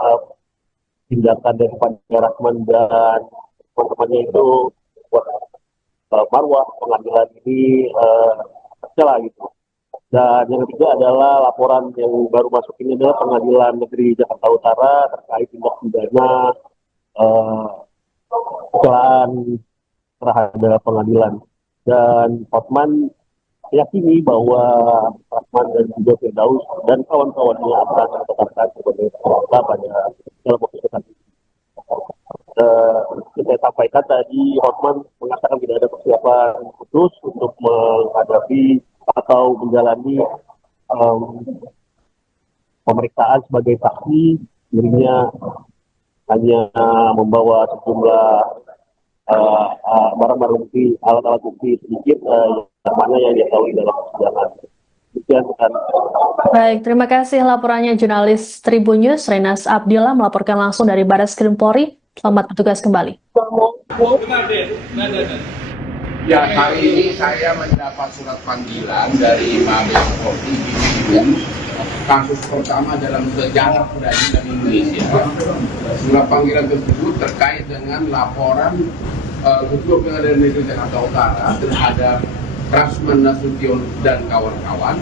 tindakan daripada Rasman dan teman-temannya itu buat marwah pengadilan ini tercela gitu. Dan yang ketiga adalah laporan yang baru masuk ini adalah Pengadilan Negeri Jakarta Utara terkait tindak pidana kecelakaan terhadap pengadilan. Dan Hotman meyakini bahwa Rasman dan juga Firdaus dan kawan-kawannya akan ditetapkan sebagai tersangka pada dalam waktu dekat. Saya sampaikan tadi, Hotman mengatakan tidak ada persiapan khusus untuk menghadapi atau menjalani pemeriksaan sebagai saksi. Dirinya hanya membawa sejumlah barang-barang bukti, alat-alat bukti sedikit yang mana yang diketahui dalam persidangan. Demikian, bukan. Baik, terima kasih laporannya jurnalis Tribun News Renas Abdillah melaporkan langsung dari Baris Krim Polri. Selamat bertugas kembali. Ya, hari ini saya mendapat surat panggilan dari Mabes Polri kasus pertama dalam sejarah peradilan Indonesia. Surat panggilan tersebut terkait dengan laporan Ketua Pengadilan Negeri Jakarta Utara terhadap Rasman Nasution dan kawan-kawan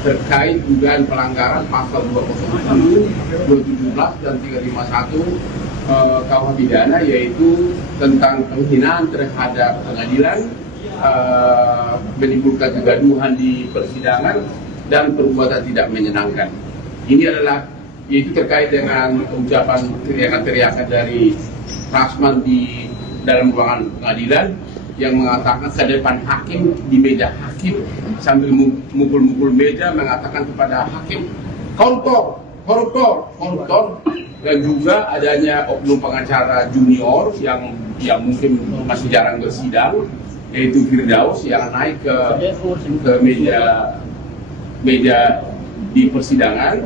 terkait dugaan pelanggaran pasal 207, 217 dan 351 KUH pidana, yaitu tentang penghinaan terhadap pengadilan, menimbulkan kegaduhan di persidangan dan perbuatan tidak menyenangkan. Ini adalah yaitu terkait dengan ucapan teriakan-teriakan dari Rasman di dalam ruangan pengadilan yang mengatakan ke depan hakim di meja hakim sambil mukul-mukul meja mengatakan kepada hakim koruptor, koruptor, koruptor, dan juga adanya oknum pengacara junior yang mungkin masih jarang bersidang, yaitu Firdaus yang naik ke meja di persidangan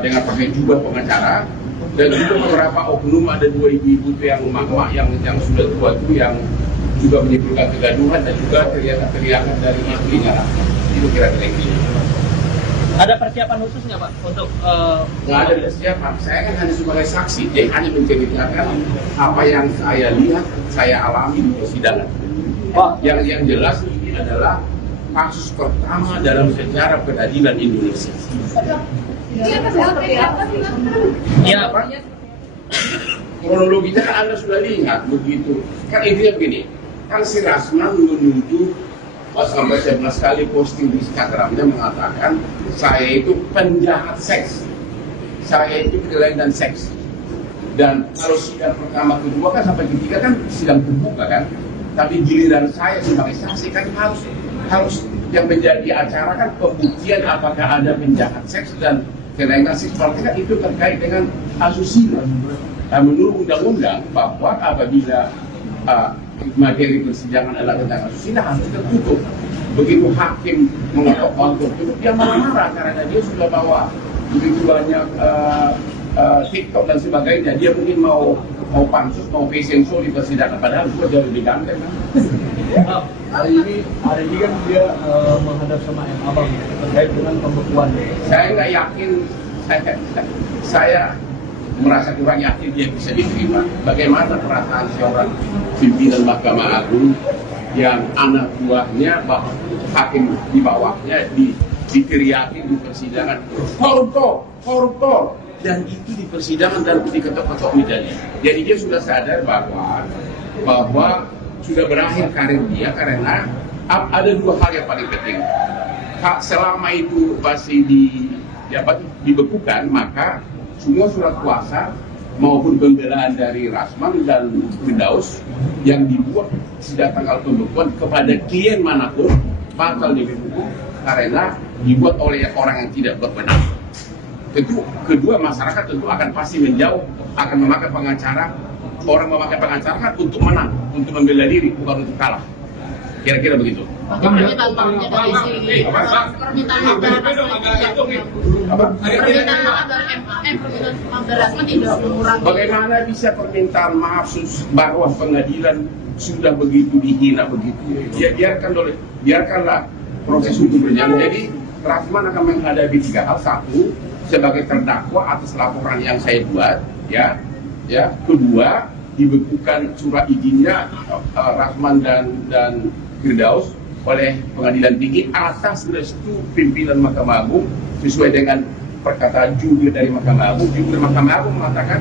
dengan pakai jubah pengacara, dan juga beberapa oknum, ada 2 ibu-ibu yang mama yang sudah tua itu yang juga menimbulkan kegaduhan dan juga teriakan-teriakan dari istrinya. Itu kira-kira gitu. Ada persiapan khusus nggak Pak untuk? Nggak ada persiapan. Saya kan hanya sebagai saksi, jadi hanya menceritakan apa yang saya lihat, saya alami di persidangan. Yang jelas ini adalah kasus pertama dalam sejarah peradilan Indonesia. Ya Pak. Kronologinya kan Anda sudah lihat begitu. Kan intinya begini, kan si Rasman menuduh sampai 11 kali posting di Instagramnya mengatakan saya itu penjahat seks, saya itu kelainan seks. Dan kalau sidang pertama, kedua kan sampai ketiga kan sidang terbuka kan, tapi giliran saya sebagai saksi kan harus yang menjadi acara kan pembuktian apakah ada penjahat seks dan kelainan seks. Berarti kan itu terkait dengan asusila. Nah, menurut undang-undang bahwa apabila materi persidangan adalah tentang asusila harus tertutup. Begitu hakim mengetok palu tertutup, dia marah-marah karena dia sudah bawa begitu banyak TikTok dan sebagainya. Dia mungkin mau pansus, mau fashion show di persidangan, padahal itu jauh lebih ganteng. Hari ini kan dia menghadap sama M. Abang terkait dengan pembekuan. Saya nggak yakin, saya merasa kurang yakin dia bisa diterima. Bagaimana perasaan seorang pimpinan Mahkamah Agung yang anak buahnya, hakim di bawahnya diteriakin di persidangan, koruptor, koruptor, dan itu di persidangan dan diketok-ketok mejanya. Jadi dia sudah sadar bahwa sudah berakhir karir dia, karena ada 2 hal yang paling penting. Selama itu masih dibekukan, maka semua surat kuasa maupun pembelaan dari Rasman dan Firdaus yang dibuat sejak tanggal pembekuan kepada klien manapun bakal dibekukan karena dibuat oleh orang yang tidak berwenang. Tentu kedua, masyarakat tentu akan pasti menjauh, akan memakai pengacara. Orang memakai pengacara kan untuk menang, untuk membela diri, bukan untuk kalah. Kira-kira begitu. Permintaan maafnya dari si permintaan maaf dari Rasman tidak mengurangi. Bagaimana bisa permintaan maaf bahwa pengadilan sudah begitu dihina begitu? Biarkanlah proses hukum berjalan. Jadi Rasman akan menghadapi 3 hal. 1, sebagai terdakwa atas laporan yang saya buat, ya. Kedua, dibekukan surat izinnya Rasman dan Firdaus oleh Pengadilan Tinggi atas restu pimpinan Mahkamah Agung sesuai dengan perkataan jubir dari Mahkamah Agung. Jubir Mahkamah Agung mengatakan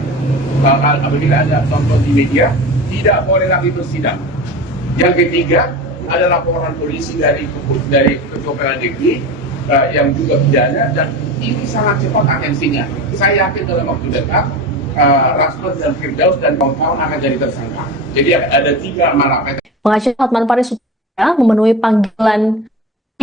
apabila ada tonton di media tidak boleh lagi bersidang. Yang ketiga ada laporan polisi dari Ketua Pengadilan Negeri yang juga pidana, dan ini sangat cepat atensinya. Saya yakin dalam waktu dekat Rasman dan Firdaus dan kawan-kawan akan jadi tersangka. Jadi ada 3 malapetaka. Pengacara Hotman Paris memenuhi panggilan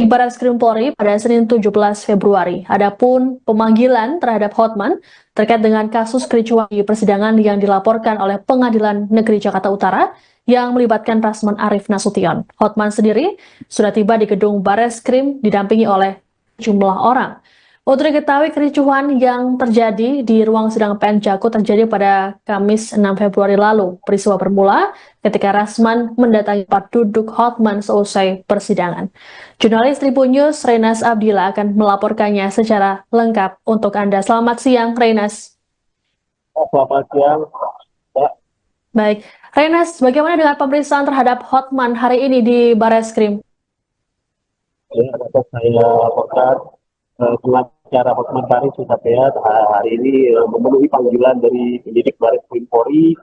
Barreskrim Polri pada Senin 17 Februari. Adapun pemanggilan terhadap Hotman terkait dengan kasus kericuhan di persidangan yang dilaporkan oleh Pengadilan Negeri Jakarta Utara yang melibatkan Rasman Arif Nasution. Hotman sendiri sudah tiba di gedung Barreskrim didampingi oleh jumlah orang. Untuk diketahui, kericuhan yang terjadi di ruang sidang PN Jago terjadi pada Kamis 6 Februari lalu. Peristiwa bermula ketika Rasman mendatangi tempat duduk Hotman seusai persidangan. Jurnalis Tribun News Renas Abdillah akan melaporkannya secara lengkap untuk Anda. Selamat siang, Renas. Selamat siang, Pak. Baik, Renas, bagaimana dengan pemeriksaan terhadap Hotman hari ini di Barreskrim? Ya, dapat saya laporkan pengacara Hotman Paris sudah hari ini memenuhi panggilan dari penyidik Barreskrim Polri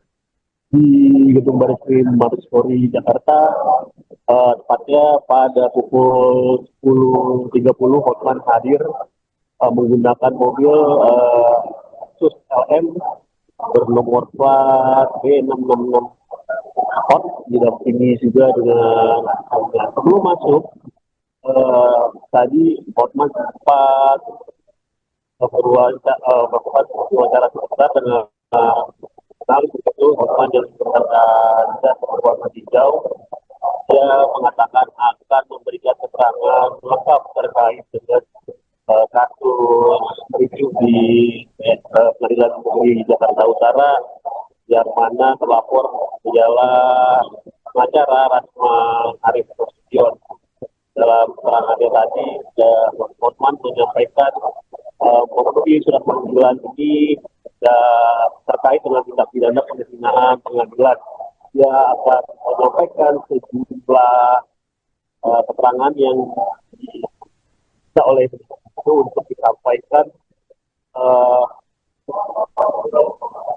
di gedung Barreskrim Mabes Polri Jakarta. Tepatnya pada pukul 10.30 Hotman hadir menggunakan mobil Asus LM bernomor plat B666 Hot, didampingi juga dengan sebelum masuk tadi Hotman sempat melakukan wawancara sebentar dengan jurnalis itu. Hotman yang berkata berwarna hijau, dia mengatakan akan memberikan keterangan lengkap terkait dengan kasus ricuh di Pengadilan Negeri Jakarta Utara yang mana terlapor ialah pengacara Rasman Arif Nasution. Dalam keterangannya tadi, Hotman menyampaikan memenuhi surat panggilan ini terkait dengan tindak pidana penghinaan pengadilan. Dia akan menyampaikan sejumlah keterangan yang bisa oleh itu untuk disampaikan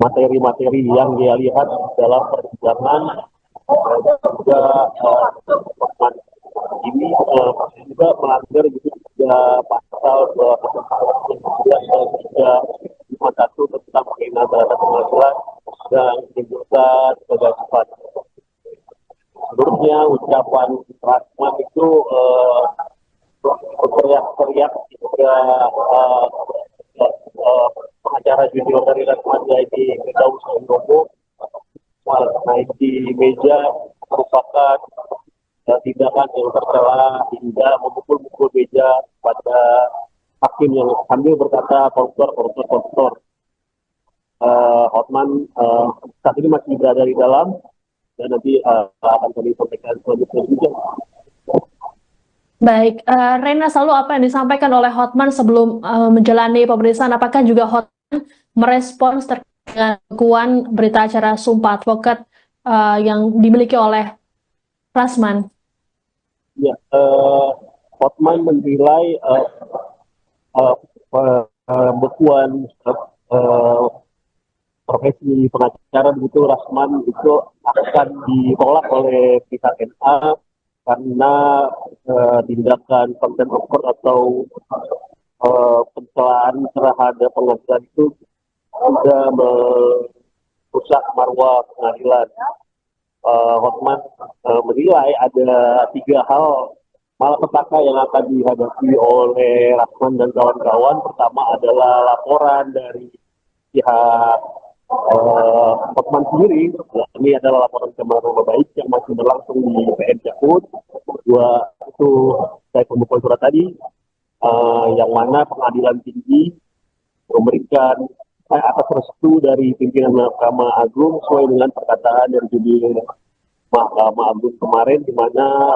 materi-materi yang dia lihat dalam persidangan. Juga Hotman ini juga melanggar juga pasal 251 tentang penghinaan terhadap pengadilan dan menimbulkan kegaduhan. Sebelumnya ucapan Rasman itu berteriak-teriak juga pengacara junior dari Rasman yaitu Firdaus Handoko naik di meja merupakan tindakan yang tercela hingga memukul-mukul meja pada hakim yang sambil berkata koruptor. Hotman saat ini masih berada di dalam dan nanti akan kami sampaikan selanjutnya juga. Baik, Rena, selalu apa yang disampaikan oleh Hotman sebelum menjalani pemeriksaan? Apakah juga Hotman merespons terkait dengan pengakuan berita acara Sumpah Advokat yang dimiliki oleh Rasman? Ya, Hotman menilai pembekuan profesi pengacara begitu Rasman itu akan ditolak oleh pihak NA karena tindakan contempt of court atau pencelaan terhadap pengadilan itu sudah merusak marwah pengadilan. Hotman menilai ada 3 hal malapetaka yang akan dihadapi oleh Rasman dan kawan-kawan. Pertama adalah laporan dari pihak Hotman sendiri. Ini adalah laporan pencemaran nama baik yang masih berlangsung di PN Jakut. Kedua itu saya pembukuan surat tadi yang mana pengadilan tinggi memberikan atas restu dari pimpinan Mahkamah Agung sesuai dengan perkataan dari judul Mahkamah Agung kemarin, di mana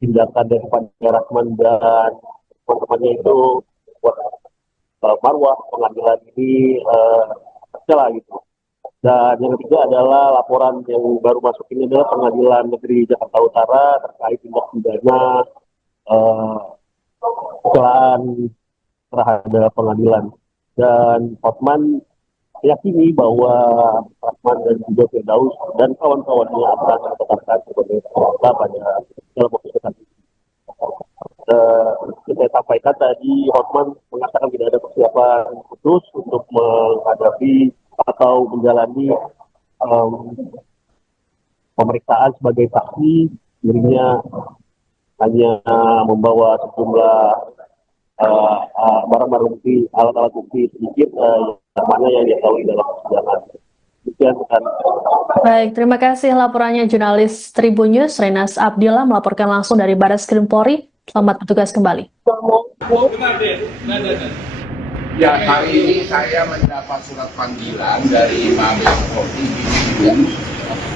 tindakan daripada Rasman dan teman-temannya itu marwah pengadilan ini tercela gitu. Dan yang ketiga adalah laporan yang baru masuk ini adalah Pengadilan Negeri Jakarta Utara terkait tindak pidana kecelakaan terhadap pengadilan. Dan Hotman meyakini bahwa Rasman dan juga Firdaus dan kawan-kawannya akan ditetapkan sebagai tersangka pada dalam waktu dekat. Saya sampaikan tadi, Hotman mengatakan tidak ada persiapan khusus untuk menghadapi atau menjalani pemeriksaan sebagai saksi. Dirinya hanya membawa sejumlah barang-barang bukti, alat-alat bukti sedikit yang mana yang diketahui dalam persidangan. Demikian kan. Baik, terima kasih laporannya jurnalis Tribun News Renas Abdillah melaporkan langsung dari Barreskrim Polri. Selamat bertugas kembali. Ya, hari ini saya mendapat surat panggilan dari Mabes Polri Tribun.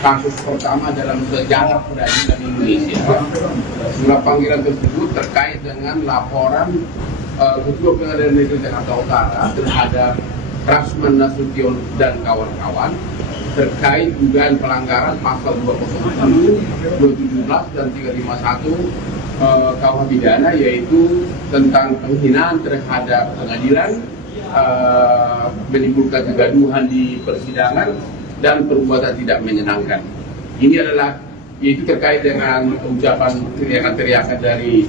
Kasus pertama dalam sejarah peradilan Indonesia. Surat panggilan tersebut terkait dengan laporan Ketua Pengadilan Negeri Jakarta Utara terhadap Rasman Nasution dan kawan-kawan terkait dugaan pelanggaran pasal 207, 217 dan 351 KUH pidana, yaitu tentang penghinaan terhadap pengadilan, menimbulkan kegaduhan di persidangan dan perbuatan tidak menyenangkan. Ini adalah yaitu terkait dengan ucapan teriakan-teriakan dari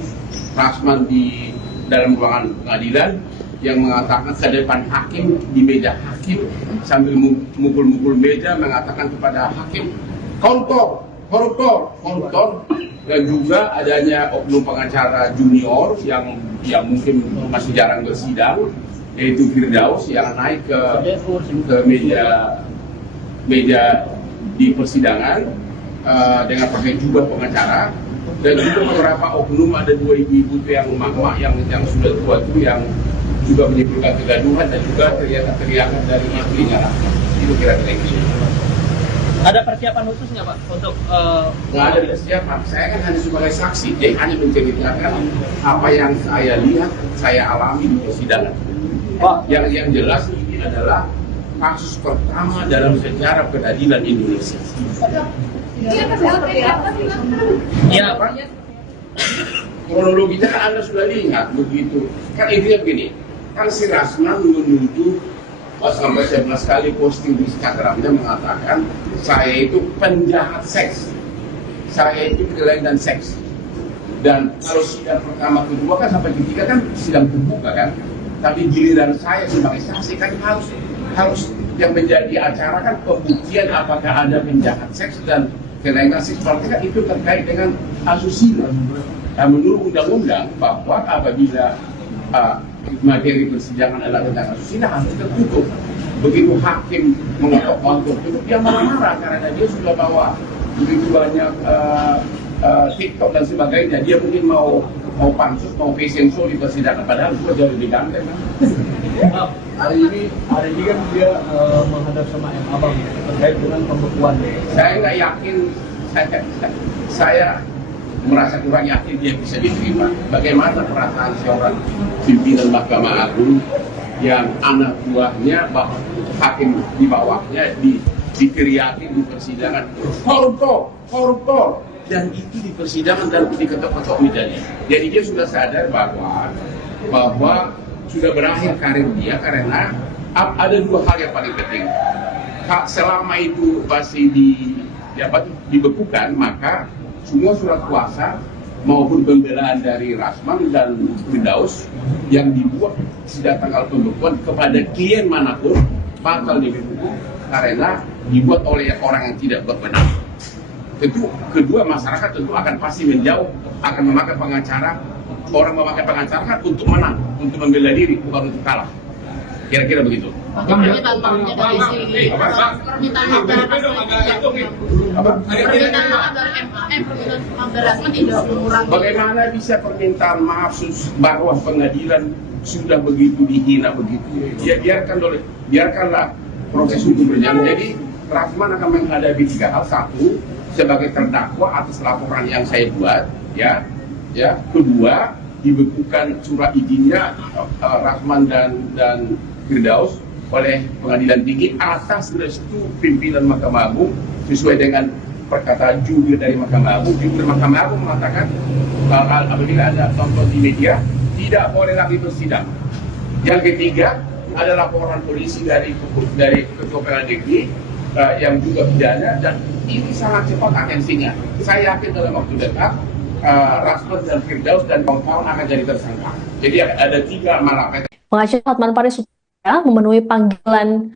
Rasman di dalam ruangan pengadilan yang mengatakan ke depan hakim di meja hakim sambil mukul-mukul meja mengatakan kepada hakim koruptor, koruptor, koruptor, dan juga adanya oknum pengacara junior yang mungkin masih jarang bersidang, yaitu Firdaus yang naik ke meja di persidangan dengan pakai jubah pengacara, dan juga beberapa oknum, ada dua ibu-ibu yang mak-mak yang sudah tua itu yang juga menimbulkan kegaduhan dan juga teriakan-teriakan dari istrinya. Itu kira-kira itu. Ada persiapan khusus nggak Pak untuk? Nggak ada persiapan. Saya kan hanya sebagai saksi, jadi hanya menceritakan apa yang saya lihat, saya alami di persidangan. Yang jelas ini adalah kasus pertama dalam sejarah peradilan Indonesia. Iya Pak. Kronologinya kan Anda sudah lihat begitu. Kan intinya begini, kan si Rasman menuduh sampai 11 kali posting di Instagramnya mengatakan saya itu penjahat seks, saya itu penyelenggaraan seks. Dan kalau sidang pertama kedua kan sampai ketiga kan sidang terbuka kan, tapi giliran saya sebagai saksi kan harus yang menjadi acara kan pembuktian apakah ada penjahat seks dan penyelenggaraan seks. Berarti kan itu terkait dengan asusila. Nah, menurut undang-undang bahwa apabila materi persidangan adalah tentang asusila harus tertutup. Begitu hakim mengetok untuk tutup, dia marah-marah karena dia sudah bawa begitu banyak TikTok dan sebagainya. Dia mungkin mau pansus, mau fashion show di persidangan, padahal itu jauh lebih ganteng. Hari ini kan dia menghadap sama M. Abang terkait dengan pembekuan. Saya nggak yakin, saya merasa kurang yakin dia bisa diterima. Bagaimana perasaan seorang pimpinan Mahkamah Agung yang anak buahnya, hakim di bawahnya diteriakin di persidangan koruptor, koruptor, dan itu di persidangan dan diketok-ketok mejanya. Jadi dia sudah sadar bahwa sudah berakhir karir dia karena ada dua hal yang paling penting. Selama itu masih dibekukan, maka semua surat kuasa maupun pembelaan dari Rasman dan Firdaus yang dibuat sejak tanggal pembekuan kepada klien manapun bakal dibekukan karena dibuat oleh orang yang tidak berwenang. Tentu kedua, masyarakat tentu akan pasti menjauh, akan memakai pengacara. Orang memakai pengacara kan untuk menang, untuk membela diri, bukan untuk kalah. Kira-kira begitu. Permintaan Bagaimana bisa permintaan maaf bahwa pengadilan sudah begitu dihina begitu? Ya biarkanlah proses hukum berjalan. Jadi Rasman akan menghadapi tiga hal. Satu, sebagai terdakwa atas laporan yang saya buat, ya. Kedua, dibekukan surat izinnya Rasman dan Firdaus oleh Pengadilan Tinggi atas restu pimpinan Mahkamah Agung sesuai dengan perkataan jubir dari Mahkamah Agung. Jubir Mahkamah Agung mengatakan apabila Anda tonton di media tidak boleh lagi bersidang. Yang ketiga ada laporan polisi dari Ketua Pengadilan Negeri yang juga pidana, dan ini sangat cepat atensinya. Saya yakin dalam waktu dekat Rasman dan Firdaus dan kawan-kawan akan jadi tersangka. Jadi ada tiga malapetaka. Pengacara Hotman Paris memenuhi panggilan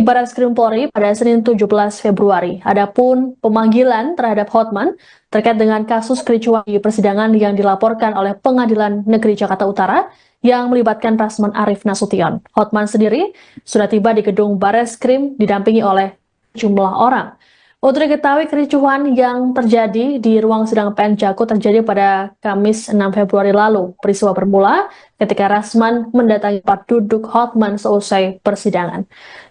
Barreskrim Polri pada Senin 17 Februari. Adapun pemanggilan terhadap Hotman terkait dengan kasus kericuhan di persidangan yang dilaporkan oleh Pengadilan Negeri Jakarta Utara yang melibatkan Rasman Arif Nasution. Hotman sendiri sudah tiba di gedung Barreskrim didampingi oleh jumlah orang. Untuk diketahui, kericuhan yang terjadi di ruang sidang PN Jakut terjadi pada Kamis 6 Februari lalu. Peristiwa bermula ketika Rasman mendatangi tempat duduk Hotman seusai persidangan.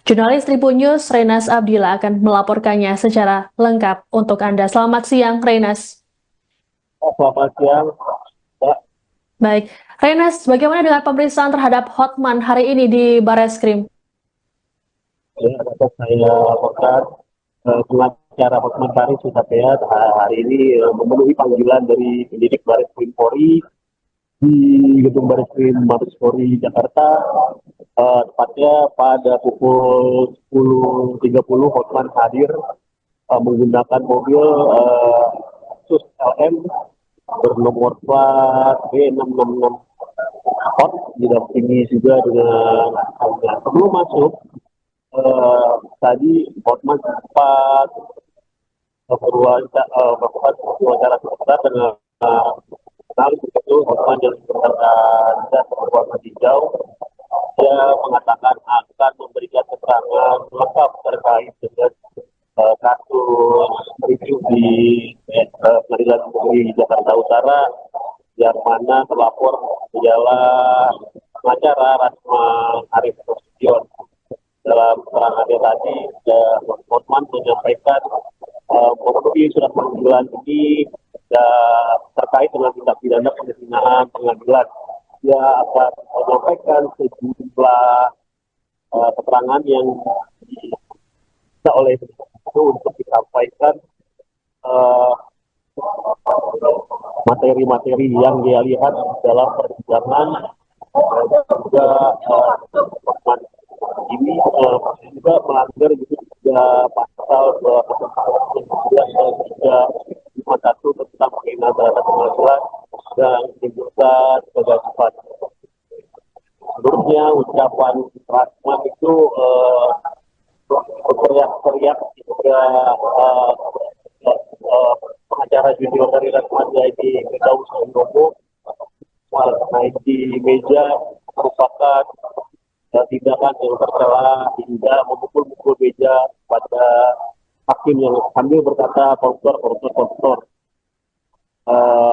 Jurnalis Tribun News Renas Abdillah akan melaporkannya secara lengkap untuk Anda. Selamat siang, Renas. Selamat siang, Mbak. Baik, Renas, bagaimana dengan pemeriksaan terhadap Hotman hari ini di Barreskrim? Ya, dapat saya laporkan pengacara Hotman Paris Hutapea hari ini memenuhi panggilan dari penyidik Barreskrim Polri di gedung Barreskrim Mabes Polri Jakarta. Tepatnya pada pukul 10.30 Hotman hadir menggunakan mobil Sus LM bernomor plat B666 Hot, didampingi juga dengan sebelum masuk. Tadi Hotman sempat melakukan wawancara sebentar dengan jurnalis itu. Hotman yang menggunakan jas berwarna hijau, dia mengatakan akan memberikan keterangan lengkap terkait dengan kasus review di Pengadilan Negeri Jakarta Utara yang mana terlapor ialah pengacara Rasman Arif Nasution. Dalam keterangannya tadi, Hotman menyampaikan memenuhi surat panggilan ini terkait dengan tindak pidana penghinaan pengadilan. Dia akan menyampaikan sejumlah keterangan yang diminta oleh itu untuk disampaikan materi-materi yang dia lihat dalam persidangan. Juga Hotman ini juga melanggar juga pasal 251 tentang penghinaan terhadap pengadilan dan menimbulkan kegaduhan. Menurutnya ucapan Rasman itu berteriak-teriak juga pengacara junior dari Rasman yaitu Firdaus Handono naik di meja merupakan tindakan yang tercela hingga memukul-mukul meja pada hakim yang sambil berkata koruptor.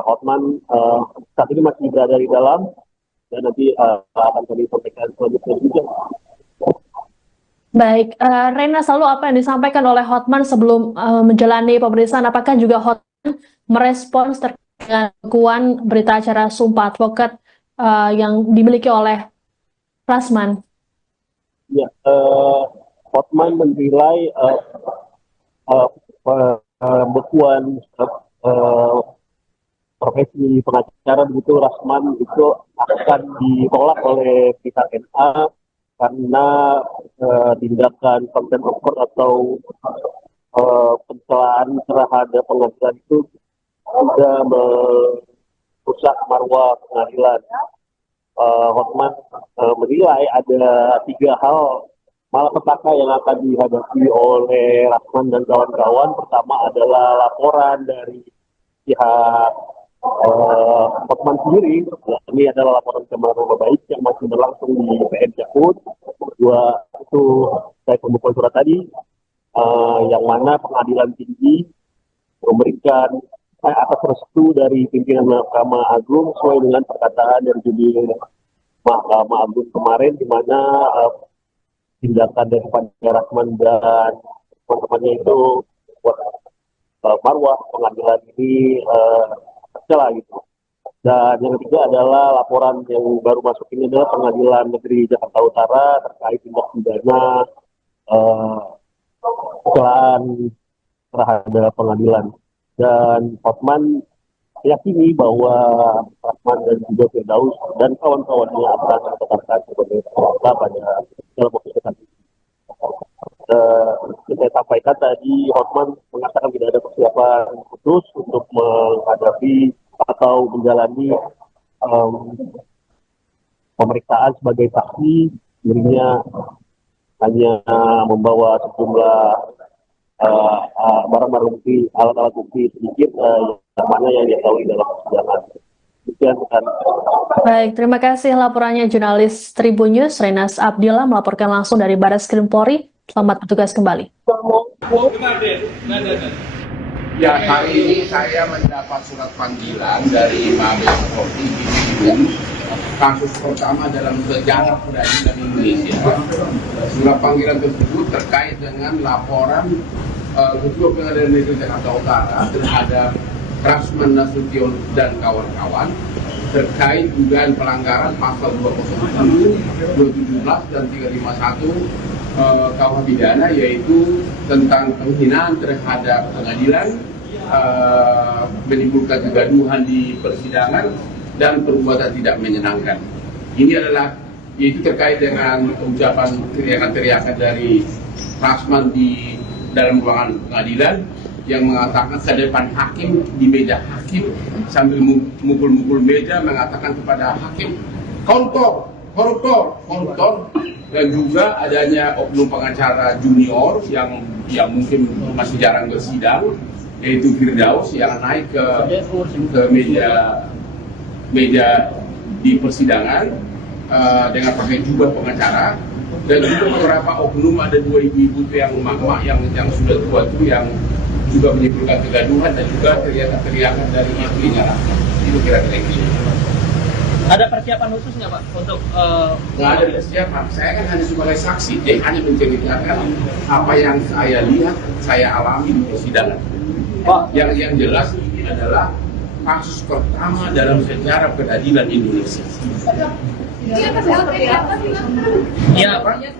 Hotman saat ini masih berada di dalam dan nanti akan kami sampaikan selanjutnya juga. Baik, Rena, selalu apa yang disampaikan oleh Hotman sebelum menjalani pemeriksaan? Apakah juga Hotman merespons terkait dengan pengakuan berita acara Sumpah Advokat yang dimiliki oleh Rasman? Ya, Hotman menilai pembekuan profesi pengacara begitu Rasman itu akan ditolak oleh pihak NA karena tindakan contempt of court atau pencelaan terhadap pengadilan itu sudah merusak marwah pengadilan. Hotman menilai ada 3 hal malapetaka yang akan dihadapi oleh Rasman dan kawan-kawan. Pertama adalah laporan dari pihak Hotman sendiri. Ini adalah laporan pencemaran nama baik yang masih berlangsung di PN Jakut. Kedua itu saya pembukuan surat tadi, yang mana pengadilan tinggi memberikan atas restu dari pimpinan Mahkamah Agung sesuai dengan perkataan dari judul Mahkamah Agung kemarin, di mana tindakan daripada Rasman dan teman-temannya itu buat marwah pengadilan ini tercela gitu. Dan yang ketiga adalah laporan yang baru masuk ini adalah Pengadilan Negeri Jakarta Utara terkait tindak pidana kecelakaan terhadap pengadilan. Dan Hotman meyakini bahwa Rasman dan juga Firdaus dan kawan-kawannya akan ditetapkan sebagai tersangka pada dalam waktu dekat. Saya sampaikan tadi, Hotman mengatakan tidak ada persiapan khusus untuk menghadapi atau menjalani pemeriksaan sebagai saksi. Dirinya hanya membawa sejumlah barang-barang bukti, alat-alat bukti sedikit yang mana yang diketahui dalam persidangan. Demikian kan. Baik, terima kasih laporannya jurnalis Tribun News Renas Abdillah melaporkan langsung dari Barreskrim Polri. Selamat bertugas kembali. Ya, hari ini saya mendapat surat panggilan dari Mabes Polri Tribun, kasus pertama dalam sejarah peradilan Indonesia. Surat panggilan tersebut terkait dengan laporan Ketua Pengadilan Negeri Jakarta Utara terhadap Rasman Nasution dan kawan-kawan terkait dugaan pelanggaran pasal 207, 217 dan 351 KUH pidana, yaitu tentang penghinaan terhadap pengadilan, menimbulkan kegaduhan di persidangan dan perbuatan tidak menyenangkan. Ini adalah yaitu terkait dengan ucapan teriakan-teriakan dari Rasman di dalam ruangan pengadilan yang mengatakan ke depan hakim, di meja hakim, sambil mukul-mukul meja mengatakan kepada hakim, koruptor, koruptor, koruptor. Dan juga adanya oknum pengacara junior yang mungkin masih jarang bersidang, yaitu Firdaus, yang naik ke meja di persidangan dengan pakai jubah pengacara, dan juga beberapa oknum, ada 2 ibu-ibu yang emak-emak yang sudah tua itu yang juga menimbulkan kegaduhan dan juga teriakan-teriakan dari istrinya. Itu kira-kira itu. Ada persiapan khusus nggak Pak untuk? Nggak ada persiapan. Saya kan hanya sebagai saksi, jadi hanya menceritakan apa yang saya lihat, saya alami di persidangan. Yang jelas ini adalah kasus pertama dalam sejarah peradilan Indonesia. Iya Pak.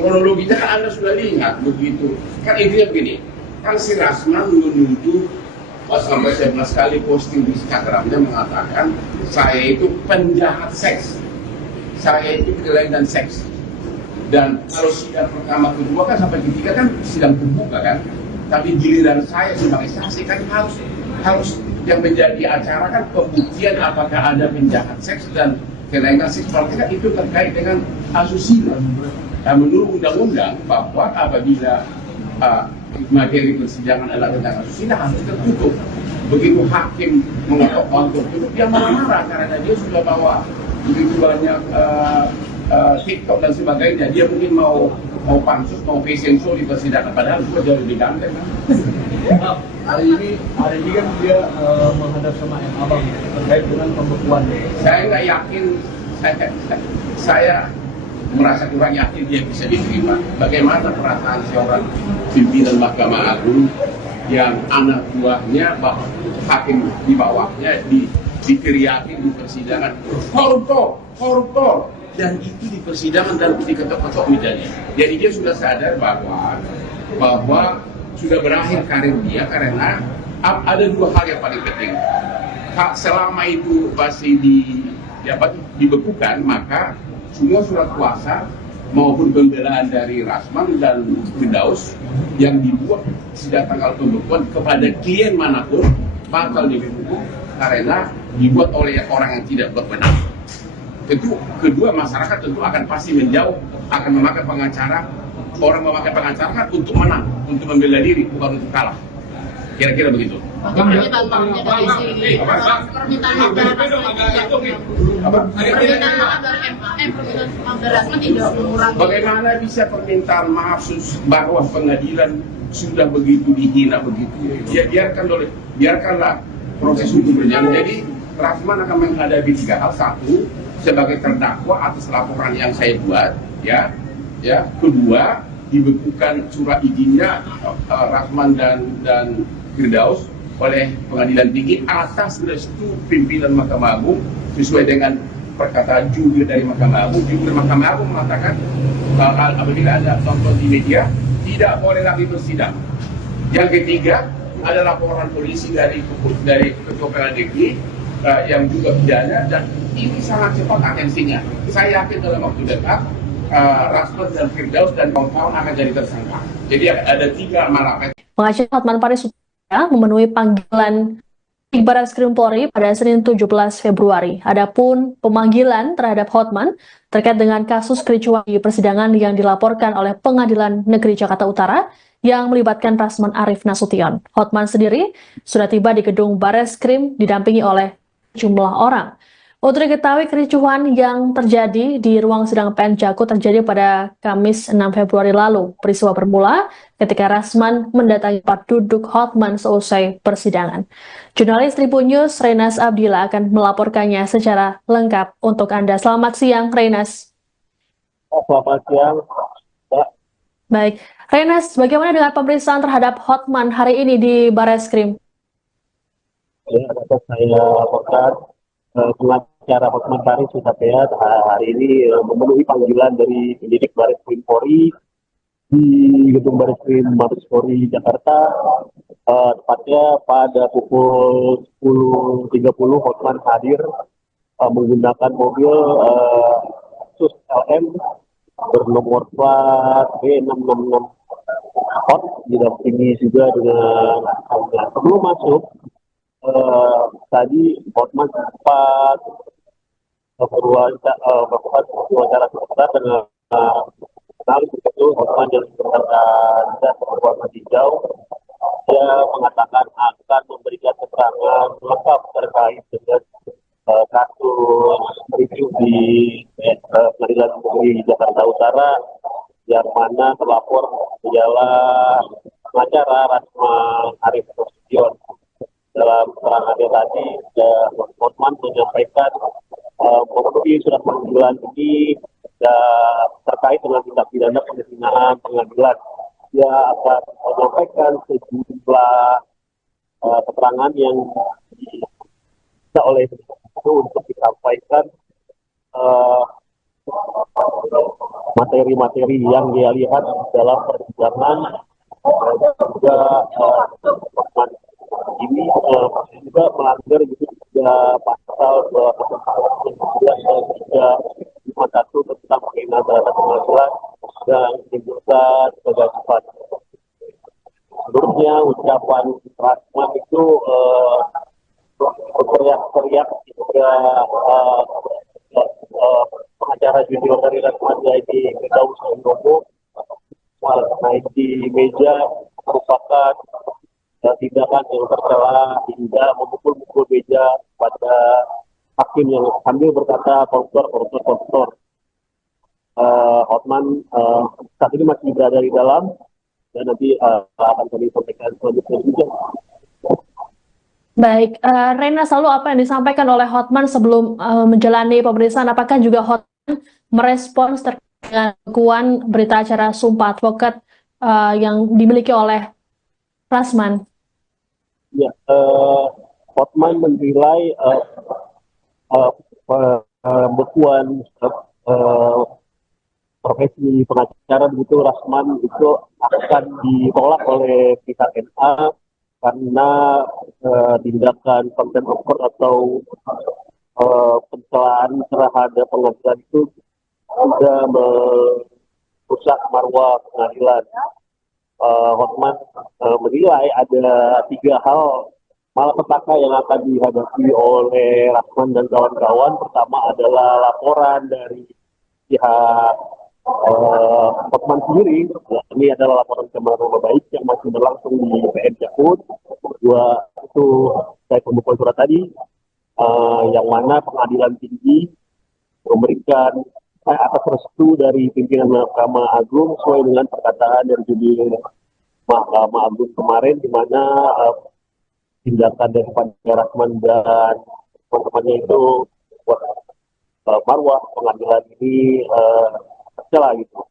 Kronologinya kan Anda sudah lihat begitu. Kan intinya begini, kan si Rasman menuduh sampai 11 kali posting di Instagramnya mengatakan saya itu penjahat seks, saya itu penyelenggaraan seks. Dan kalau sidang pertama kedua kan sampai ketiga kan sidang terbuka kan, tapi giliran saya sebagai saksi kan harus yang menjadi acara kan pembuktian apakah ada penjahat seks dan penyelenggaraan seks. Berarti kan itu terkait dengan asusila. Nah, menurut undang-undang bahwa apabila materi persidangan adalah tentang asusila harus tertutup. Begitu hakim mengetok untuk tutup, dia marah-marah karena dia sudah bawa begitu banyak TikTok dan sebagainya. Dia mungkin mau pansus, mau fashion show di persidangan, padahal itu jauh lebih ganteng. Hari ini kan dia menghadap sama M. Abang terkait dengan pembekuan. Saya nggak yakin, saya merasa kurang yakin dia bisa diterima. Bagaimana perasaan seorang pimpinan Mahkamah Agung yang anak buahnya, hakim di bawahnya diteriakin di persidangan, koruptor, koruptor, dan itu di persidangan dan diketok-ketok mejanya. Jadi dia sudah sadar bahwa sudah berakhir karir dia, karena ada 2 hal yang paling penting. Selama itu masih dibekukan, maka semua surat kuasa maupun pembelaan dari Rasman dan Firdaus yang dibuat sejak tanggal pembekuan kepada klien manapun bakal dibekukan karena dibuat oleh orang yang tidak berwenang. Tentu kedua, masyarakat tentu akan pasti menjauh, akan memakai pengacara. Orang memakai pengacara kan untuk menang, untuk membela diri, bukan untuk kalah. Kira-kira begitu. Permintaan maafnya dari si permintaan maaf dari Rasman tidak mengurangi. Bagaimana bisa permintaan maaf bahwa pengadilan sudah begitu dihina begitu? Ya biarkanlah proses hukum berjalan. Jadi Rasman akan menghadapi 3 hal. 1, sebagai terdakwa atas laporan yang saya buat, ya. Kedua, dibekukan surat izinnya Rasman dan Firdaus oleh Pengadilan Tinggi atas restu pimpinan Mahkamah Agung sesuai dengan perkataan jubir dari Mahkamah Agung. Jubir Mahkamah Agung mengatakan apabila ada tonton di media tidak boleh lagi bersidang. Yang ketiga ada laporan polisi dari Ketua Pengadilan Negeri yang juga pidana, dan ini sangat cepat atensinya. Saya yakin dalam waktu dekat Rasman dan Firdaus dan kawan-kawan akan jadi tersangka. Jadi ada 3 malapetaka. Pengacara Hotman Paris memenuhi panggilan Barreskrim Polri pada Senin 17 Februari. Adapun pemanggilan terhadap Hotman terkait dengan kasus kericuhan di persidangan yang dilaporkan oleh Pengadilan Negeri Jakarta Utara yang melibatkan Rasman Arif Nasution. Hotman sendiri sudah tiba di gedung Barreskrim didampingi oleh jumlah orang. Untuk diketahui, kericuhan yang terjadi di ruang sidang PN Jakut terjadi pada Kamis 6 Februari lalu. Peristiwa bermula ketika Rasman mendatangi tempat duduk Hotman seusai persidangan. Jurnalis Tribun News Renas Abdillah akan melaporkannya secara lengkap untuk Anda. Selamat siang, Renas. Selamat siang, Mbak. Baik, Renas, bagaimana dengan pemeriksaan terhadap Hotman hari ini di Barreskrim? Ya, dapat saya laporkan pengacara Hotman Paris Hutapea hari ini memenuhi panggilan dari penyidik Barreskrim Polri di gedung Barreskrim Mabes Polri Jakarta. Tepatnya pada pukul 10.30 Hotman hadir menggunakan mobil Sus LM bernomor plat B666 Hot, didampingi juga dengan sebelum masuk tadi Hotman sempat berwawancara sebentar dengan jurnalis itu. Hotman yang berkata berwarna hijau, dia mengatakan akan memberikan keterangan lengkap terkait dengan kasus review di Pengadilan Negeri Jakarta Utara yang mana terlapor ialah pengacara Rasman Arif Nasution. Dalam keterangannya tadi, Hotman menyampaikan memenuhi surat panggilan ini terkait dengan tindak pidana penghinaan pengadilan. Dia akan menyampaikan sejumlah keterangan yang diminta oleh itu untuk disampaikan materi-materi yang dia lihat dalam persidangan. Juga Hotman ini juga melanggar juga pasal 251 tentang penghinaan terhadap pengadilan dan menimbulkan kegaduhan. Menurutnya ucapan Rasman itu berteriak-teriak juga pengacara junior dari Rasman yaitu Firdaus Handono naik di meja merupakan tindakan yang tercela hingga memukul-mukul meja pada hakim yang sambil berkata koruptor. Hotman saat ini masih berada di dalam dan nanti akan kami sampaikan selanjutnya juga. Baik, Rena, selalu apa yang disampaikan oleh Hotman sebelum menjalani pemeriksaan? Apakah juga Hotman merespons terkait dengan pengakuan berita acara Sumpah Advokat yang dimiliki oleh Rasman? Ya, Hotman menilai pembekuan profesi pengacara begitu Rasman itu akan ditolak oleh pihak NA karena tindakan contempt of court atau pencelaan terhadap pengadilan itu sudah merusak marwah pengadilan. Hotman menilai ada 3 hal malapetaka yang akan dihadapi oleh Rasman dan kawan-kawan. Pertama adalah laporan dari pihak Hotman sendiri. Ini adalah laporan pencemaran nama baik yang masih berlangsung di PN Jakut. Kedua itu saya pembukuan surat tadi, yang mana pengadilan tinggi memberikan atas restu dari pimpinan Mahkamah Agung sesuai dengan perkataan dari judul Mahkamah Agung kemarin, di mana tindakan daripada Rasman dan teman-temannya itu marwah pengadilan ini tercela gitu.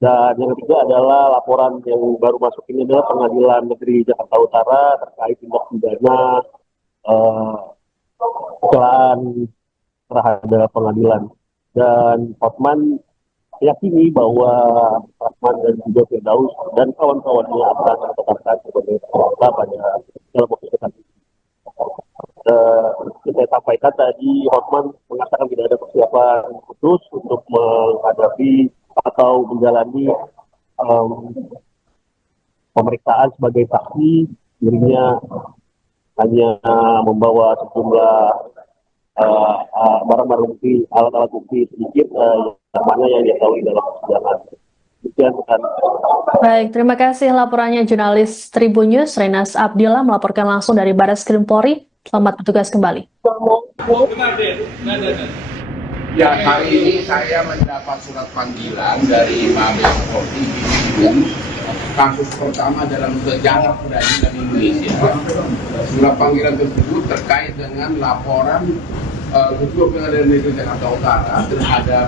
Dan yang ketiga adalah laporan yang baru masuk ini adalah Pengadilan Negeri Jakarta Utara terkait tindak pidana kecelakaan terhadap pengadilan. Dan Hotman meyakini bahwa Rasman dan juga Firdaus dan kawan-kawannya akan ditetapkan sebagai tersangka pada dalam waktu dekat. Saya sampaikan tadi, Hotman mengatakan tidak ada persiapan khusus untuk menghadapi atau menjalani pemeriksaan sebagai saksi. Dirinya hanya membawa sejumlah barang-barang bukti, alat-alat bukti sedikit yang mana yang diketahui dalam persidangan. Demikian, bukan. Baik, terima kasih laporannya jurnalis Tribun News Renas Abdillah melaporkan langsung dari Barreskrim Polri. Selamat bertugas kembali. Ya, hari ini saya mendapat surat panggilan dari Mabes Polri kasus pertama dalam sejarah peradilan Indonesia. Surat panggilan tersebut terkait dengan laporan Ketua Pengadilan Negeri Jakarta Utara terhadap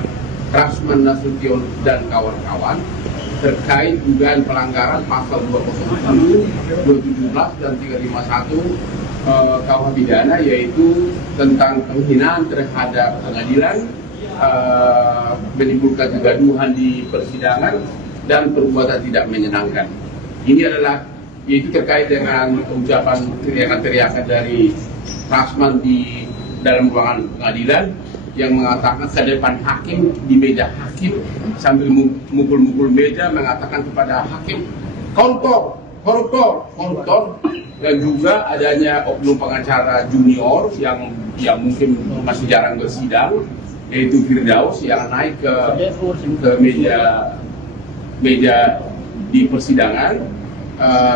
Rasman Nasution dan kawan-kawan terkait dugaan pelanggaran pasal 207, 217 dan 351 KUH pidana, yaitu tentang penghinaan terhadap pengadilan, menimbulkan kegaduhan di persidangan dan perbuatan tidak menyenangkan. Ini adalah yaitu terkait dengan ucapan teriakan-teriakan dari Rasman di dalam ruangan pengadilan yang mengatakan ke depan hakim di meja hakim sambil mukul-mukul meja mengatakan kepada hakim koruptor, koruptor, koruptor. Dan juga adanya oknum pengacara junior yang mungkin masih jarang bersidang, yaitu Firdaus yang naik ke meja di persidangan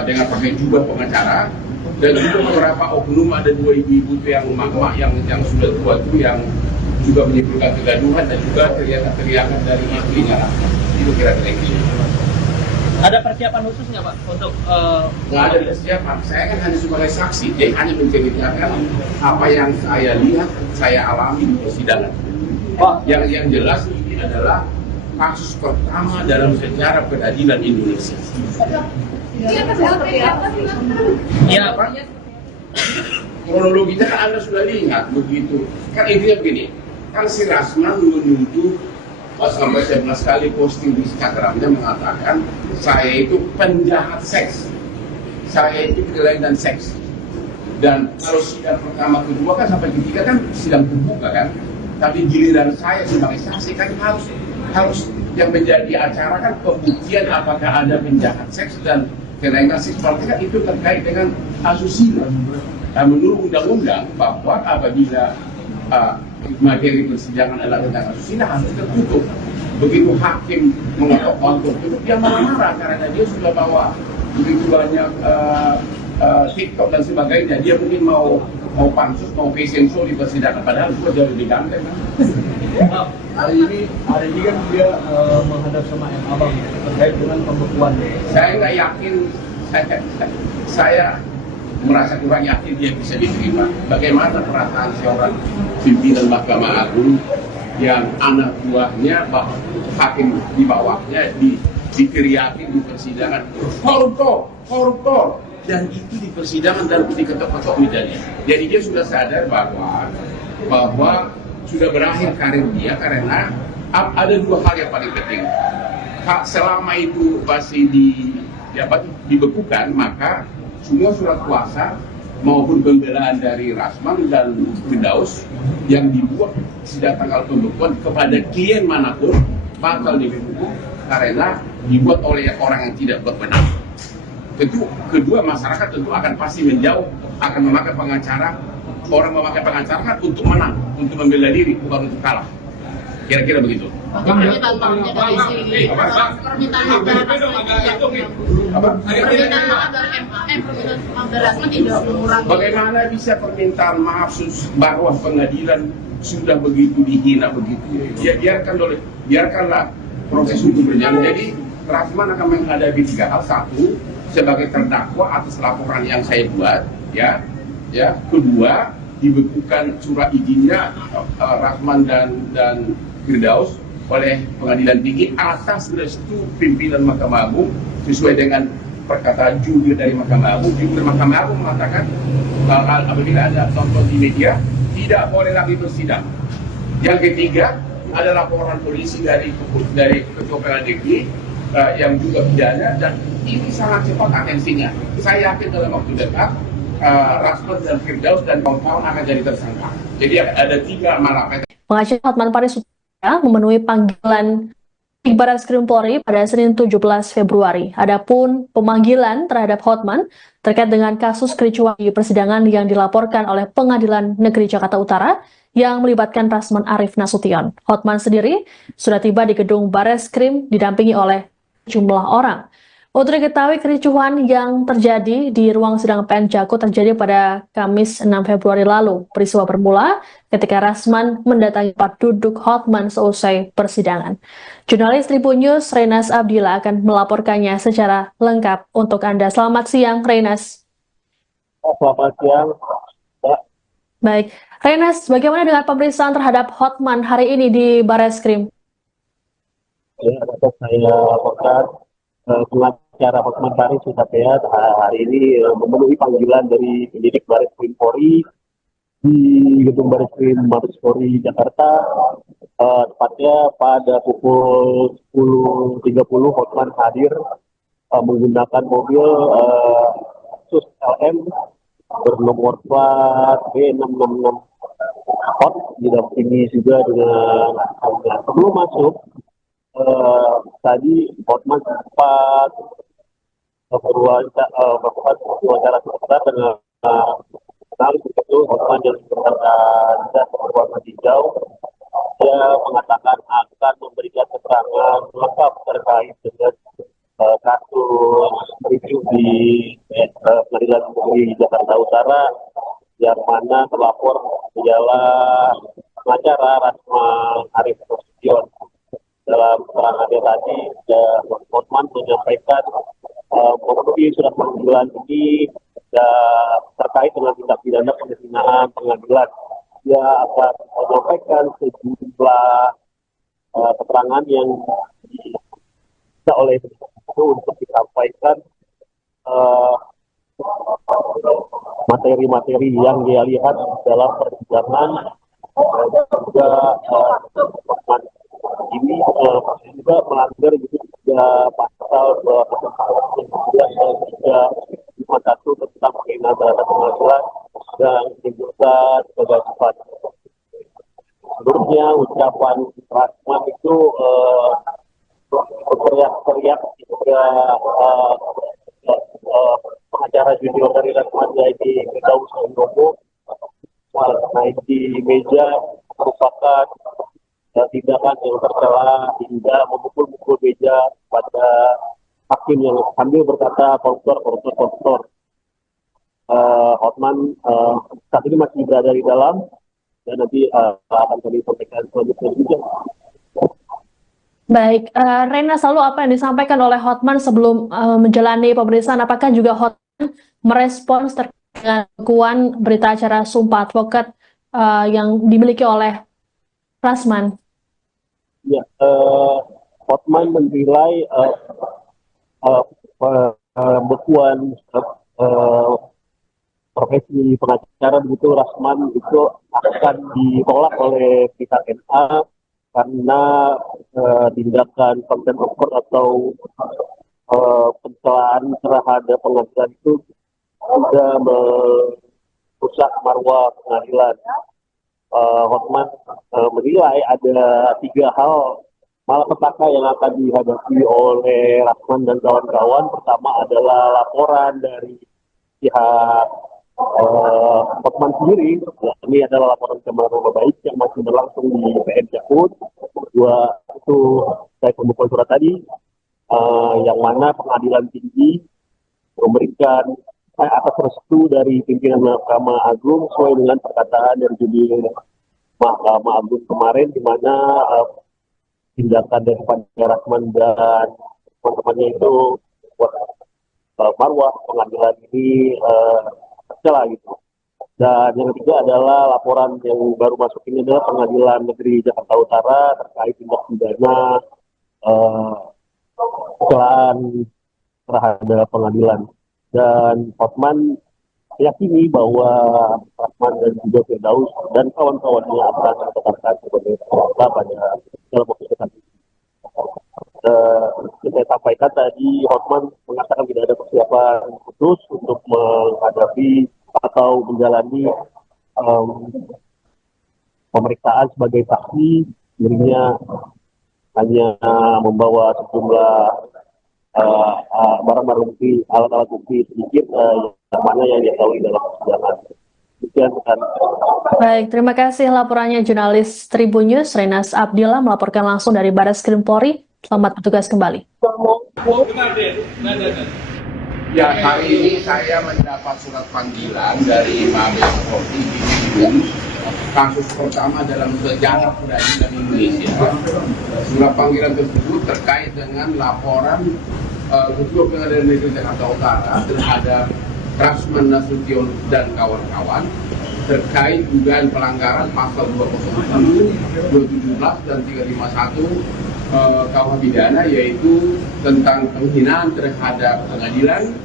dengan pakai jubah pengacara, dan juga beberapa oknum, ada 2 ibu-ibu yang mak-mak yang sudah tua itu yang juga menimbulkan kegaduhan dan juga teriakan-teriakan dari istrinya. Itu kira-kira itu. Ada persiapan khusus nggak Pak untuk? Nggak ada persiapan. Saya kan hanya sebagai saksi, jadi hanya menceritakan apa yang saya lihat, saya alami di persidangan. Yang jelas ini adalah kasus pertama dalam sejarah peradilan Indonesia. Iya Pak. Kronologinya kan Anda sudah lihat begitu. Kan intinya begini, kan si Rasman menuduh sampai 11 kali posting di Instagramnya mengatakan saya itu penjahat seks, saya itu kelainan seks. Dan kalau sidang pertama kedua kan sampai ketiga kan sidang terbuka kan, tapi giliran saya sebagai saksi kan harus yang menjadi acara kan pembuktian apakah ada penjahat seks dan kelainan seks. Berarti kan itu terkait dengan asusila. Menurut undang-undang bahwa apabila materi persidangan adalah tentang asusila harus tertutup. Begitu hakim mengetok palu tertutup, dia marah-marah karena dia sudah bawa begitu banyak TikTok dan sebagainya. Dia mungkin mau pansus, mau fashion show di persidangan, padahal itu jauh lebih ganteng. Hari ini kan dia menghadap sama M. Abang terkait dengan pembekuan. Saya nggak yakin, saya merasa kurang yakin dia bisa diterima. Bagaimana perasaan seorang pimpinan Mahkamah Agung yang anak buahnya, hakim di bawahnya diteriakin di persidangan, koruptor, koruptor, dan itu di persidangan dan diketok-ketok mejanya. Jadi dia sudah sadar bahwa sudah berakhir karir dia, karena ada 2 hal yang paling penting. Selama itu masih dibekukan, maka semua surat kuasa maupun pembelaan dari Rasman dan Firdaus yang dibuat sejak tanggal pembekuan kepada klien manapun bakal dibekukan karena dibuat oleh orang yang tidak berwenang. Tentu kedua, masyarakat tentu akan pasti menjauh, akan memakai pengacara. Orang memakai pengacara kan untuk menang, untuk membela diri, bukan untuk kalah. Kira-kira begitu. Permintaan maafnya dari si permintaan maaf dari Rasman tidak mengurangi. Bagaimana bisa permintaan maaf bahwa pengadilan sudah begitu dihina begitu? Ya biarkanlah proses hukum berjalan. Jadi Rasman akan menghadapi 3 hal. 1, sebagai terdakwa atas laporan yang saya buat, ya. Kedua, dibekukan surat izinnya Rasman dan Firdaus oleh Pengadilan Tinggi atas restu pimpinan Mahkamah Agung sesuai dengan perkataan jubir dari Mahkamah Agung. Jubir Mahkamah Agung mengatakan apabila ada tonton di media tidak boleh lagi bersidang. Yang ketiga ada laporan polisi dari Ketua Pengadilan Negeri yang juga pidana, dan ini sangat cepat atensinya. Saya yakin dalam waktu dekat Rasman dan Firdaus dan kawan-kawan akan jadi tersangka. Jadi ada 3 malapetaka. Pengacara Hotman Paris memenuhi panggilan di Barreskrim Polri pada Senin 17 Februari. Adapun pemanggilan terhadap Hotman terkait dengan kasus kericuhan di persidangan yang dilaporkan oleh Pengadilan Negeri Jakarta Utara yang melibatkan Rasman Arif Nasution. Hotman sendiri sudah tiba di gedung Barreskrim didampingi oleh jumlah orang. Untuk diketahui, kericuhan yang terjadi di ruang sidang PN Jakut terjadi pada Kamis 6 Februari lalu. Peristiwa bermula ketika Rasman mendatangi tempat duduk Hotman seusai persidangan. Jurnalis Tribun News Renas Abdillah akan melaporkannya secara lengkap untuk Anda. Selamat siang, Renas. Selamat siang, Mbak. Baik, Renas, bagaimana dengan pemeriksaan terhadap Hotman hari ini di Barreskrim? Ya, dapat saya laporkan pengacara Hotman Paris Hutapea hari ini memenuhi panggilan dari penyidik Barreskrim Polri di gedung Barreskrim Mabes Polri Jakarta. Tepatnya pada pukul 10.30 Hotman hadir menggunakan mobil Sus LM bernomor plat B666 Hot, didampingi juga dengan sebelum masuk. Tadi Hotman sempat melakukan wawancara sebentar dengan jurnalis itu. Hotman yang berkata berwarna hijau, dia mengatakan akan memberikan keterangan lengkap terkait dengan kasus review di Pengadilan Negeri Jakarta Utara yang mana terlapor ialah pengacara Rasman Arif Nasution. Dalam keterangannya tadi, Hotman menyampaikan memenuhi surat panggilan ini terkait dengan tindak pidana penghinaan pengadilan. Dia akan menyampaikan sejumlah keterangan yang bisa oleh itu untuk disampaikan materi-materi yang dia lihat dalam persidangan. Juga Hotman ini juga melanggar juga pasal 251 tentang penghinaan terhadap pengadilan dan menimbulkan kegaduhan. Menurutnya ucapan Rasman itu berteriak-teriak juga pengacara junior dari Rasman yaitu Firdaus Handono naik di meja merupakan tindakan yang tercela hingga memukul-mukul meja pada hakim yang sambil berkata koruptor. Hotman saat ini masih berada di dalam dan nanti akan kami sampaikan selanjutnya juga. Baik, Rena, selalu apa yang disampaikan oleh Hotman sebelum menjalani pemeriksaan? Apakah juga Hotman merespons terkait dengan pengakuan berita acara Sumpah Advokat yang dimiliki oleh Rasman? Ya, Hotman menilai pembekuan profesi pengacara begitu Rasman itu akan ditolak oleh pihak NA karena tindakan contempt of court atau pencelaan terhadap pengadilan itu sudah merusak marwah pengadilan. Hotman menilai ada 3 hal malapetaka yang akan dihadapi oleh Rasman dan kawan-kawan. Pertama adalah laporan dari pihak Hotman sendiri. Ini adalah laporan pencemaran nama baik yang masih berlangsung di PN Jakut. Kedua itu saya pembukaan surat tadi, yang mana pengadilan tinggi memberikan atas restu dari pimpinan Mahkamah Agung sesuai dengan perkataan dari judul Mahkamah Agung kemarin, di mana tindakan dari Rasman dan teman-temannya itu marwah pengadilan ini tercela gitu. Dan yang ketiga adalah laporan yang baru masuk ini adalah Pengadilan Negeri Jakarta Utara terkait tindak pidana kecelakaan terhadap pengadilan. Dan Hotman yakini bahwa Rasman dan juga Firdaus dan kawan-kawannya akan ditetapkan sebagai tersangka pada dalam waktu dekat. Saya sampaikan tadi, Hotman mengatakan tidak ada persiapan khusus untuk menghadapi atau menjalani pemeriksaan sebagai saksi. Dirinya hanya membawa sejumlah barang-barang bukti, alat-alat bukti sedikit yang mana yang dia tahu dalam persidangan. Demikian kan. Baik, terima kasih laporannya jurnalis Tribun News Renas Abdillah melaporkan langsung dari Barreskrim Polri. Selamat bertugas kembali. Ya, hari ini saya mendapat surat panggilan dari Mabes Polri di Tribun. Kasus pertama dalam sejarah peradilan Indonesia. Surat panggilan tersebut terkait dengan laporan Ketua Pengadilan Negeri Jakarta Utara terhadap Rasman Nasution dan kawan-kawan terkait dugaan pelanggaran pasal 207, 217 dan 351 KUH pidana, yaitu tentang penghinaan terhadap pengadilan,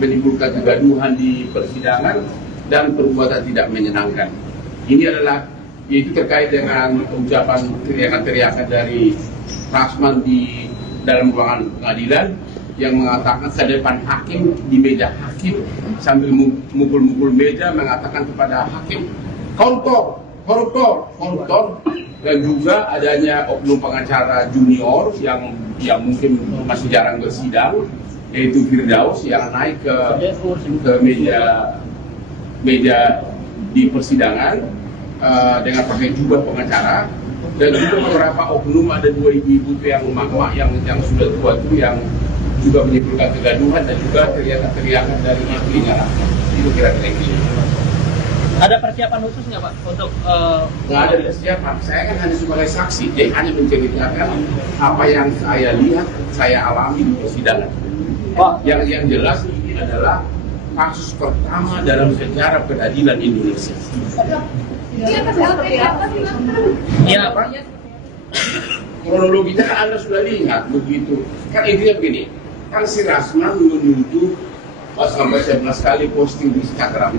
menimbulkan kegaduhan di persidangan dan perbuatan tidak menyenangkan. Ini adalah yaitu terkait dengan ucapan teriakan-teriakan dari Rasman di dalam ruangan pengadilan yang mengatakan ke depan hakim, di meja hakim, sambil mukul-mukul meja mengatakan kepada hakim, koruptor, koruptor, koruptor. Dan juga adanya oknum pengacara junior yang mungkin masih jarang bersidang, yaitu Firdaus, yang naik ke meja di persidangan dengan pakai jubah pengacara, dan juga beberapa oknum, ada 2 ibu-ibu yang emak-emak yang sudah tua itu yang juga menimbulkan kegaduhan dan juga teriakan-teriakan dari istrinya. Itu kira-kira ini. Ada persiapan khusus nggak Pak untuk? Nggak ada persiapan. Saya kan hanya sebagai saksi, jadi hanya menceritakan apa yang saya lihat, saya alami di persidangan. Yang jelas ini adalah kasus pertama dalam sejarah peradilan Indonesia. Iya Pak. Kronologinya kan Anda sudah lihat begitu. Kan intinya begini, kan si Rasman menuduh sampai 11 kali posting di Instagram.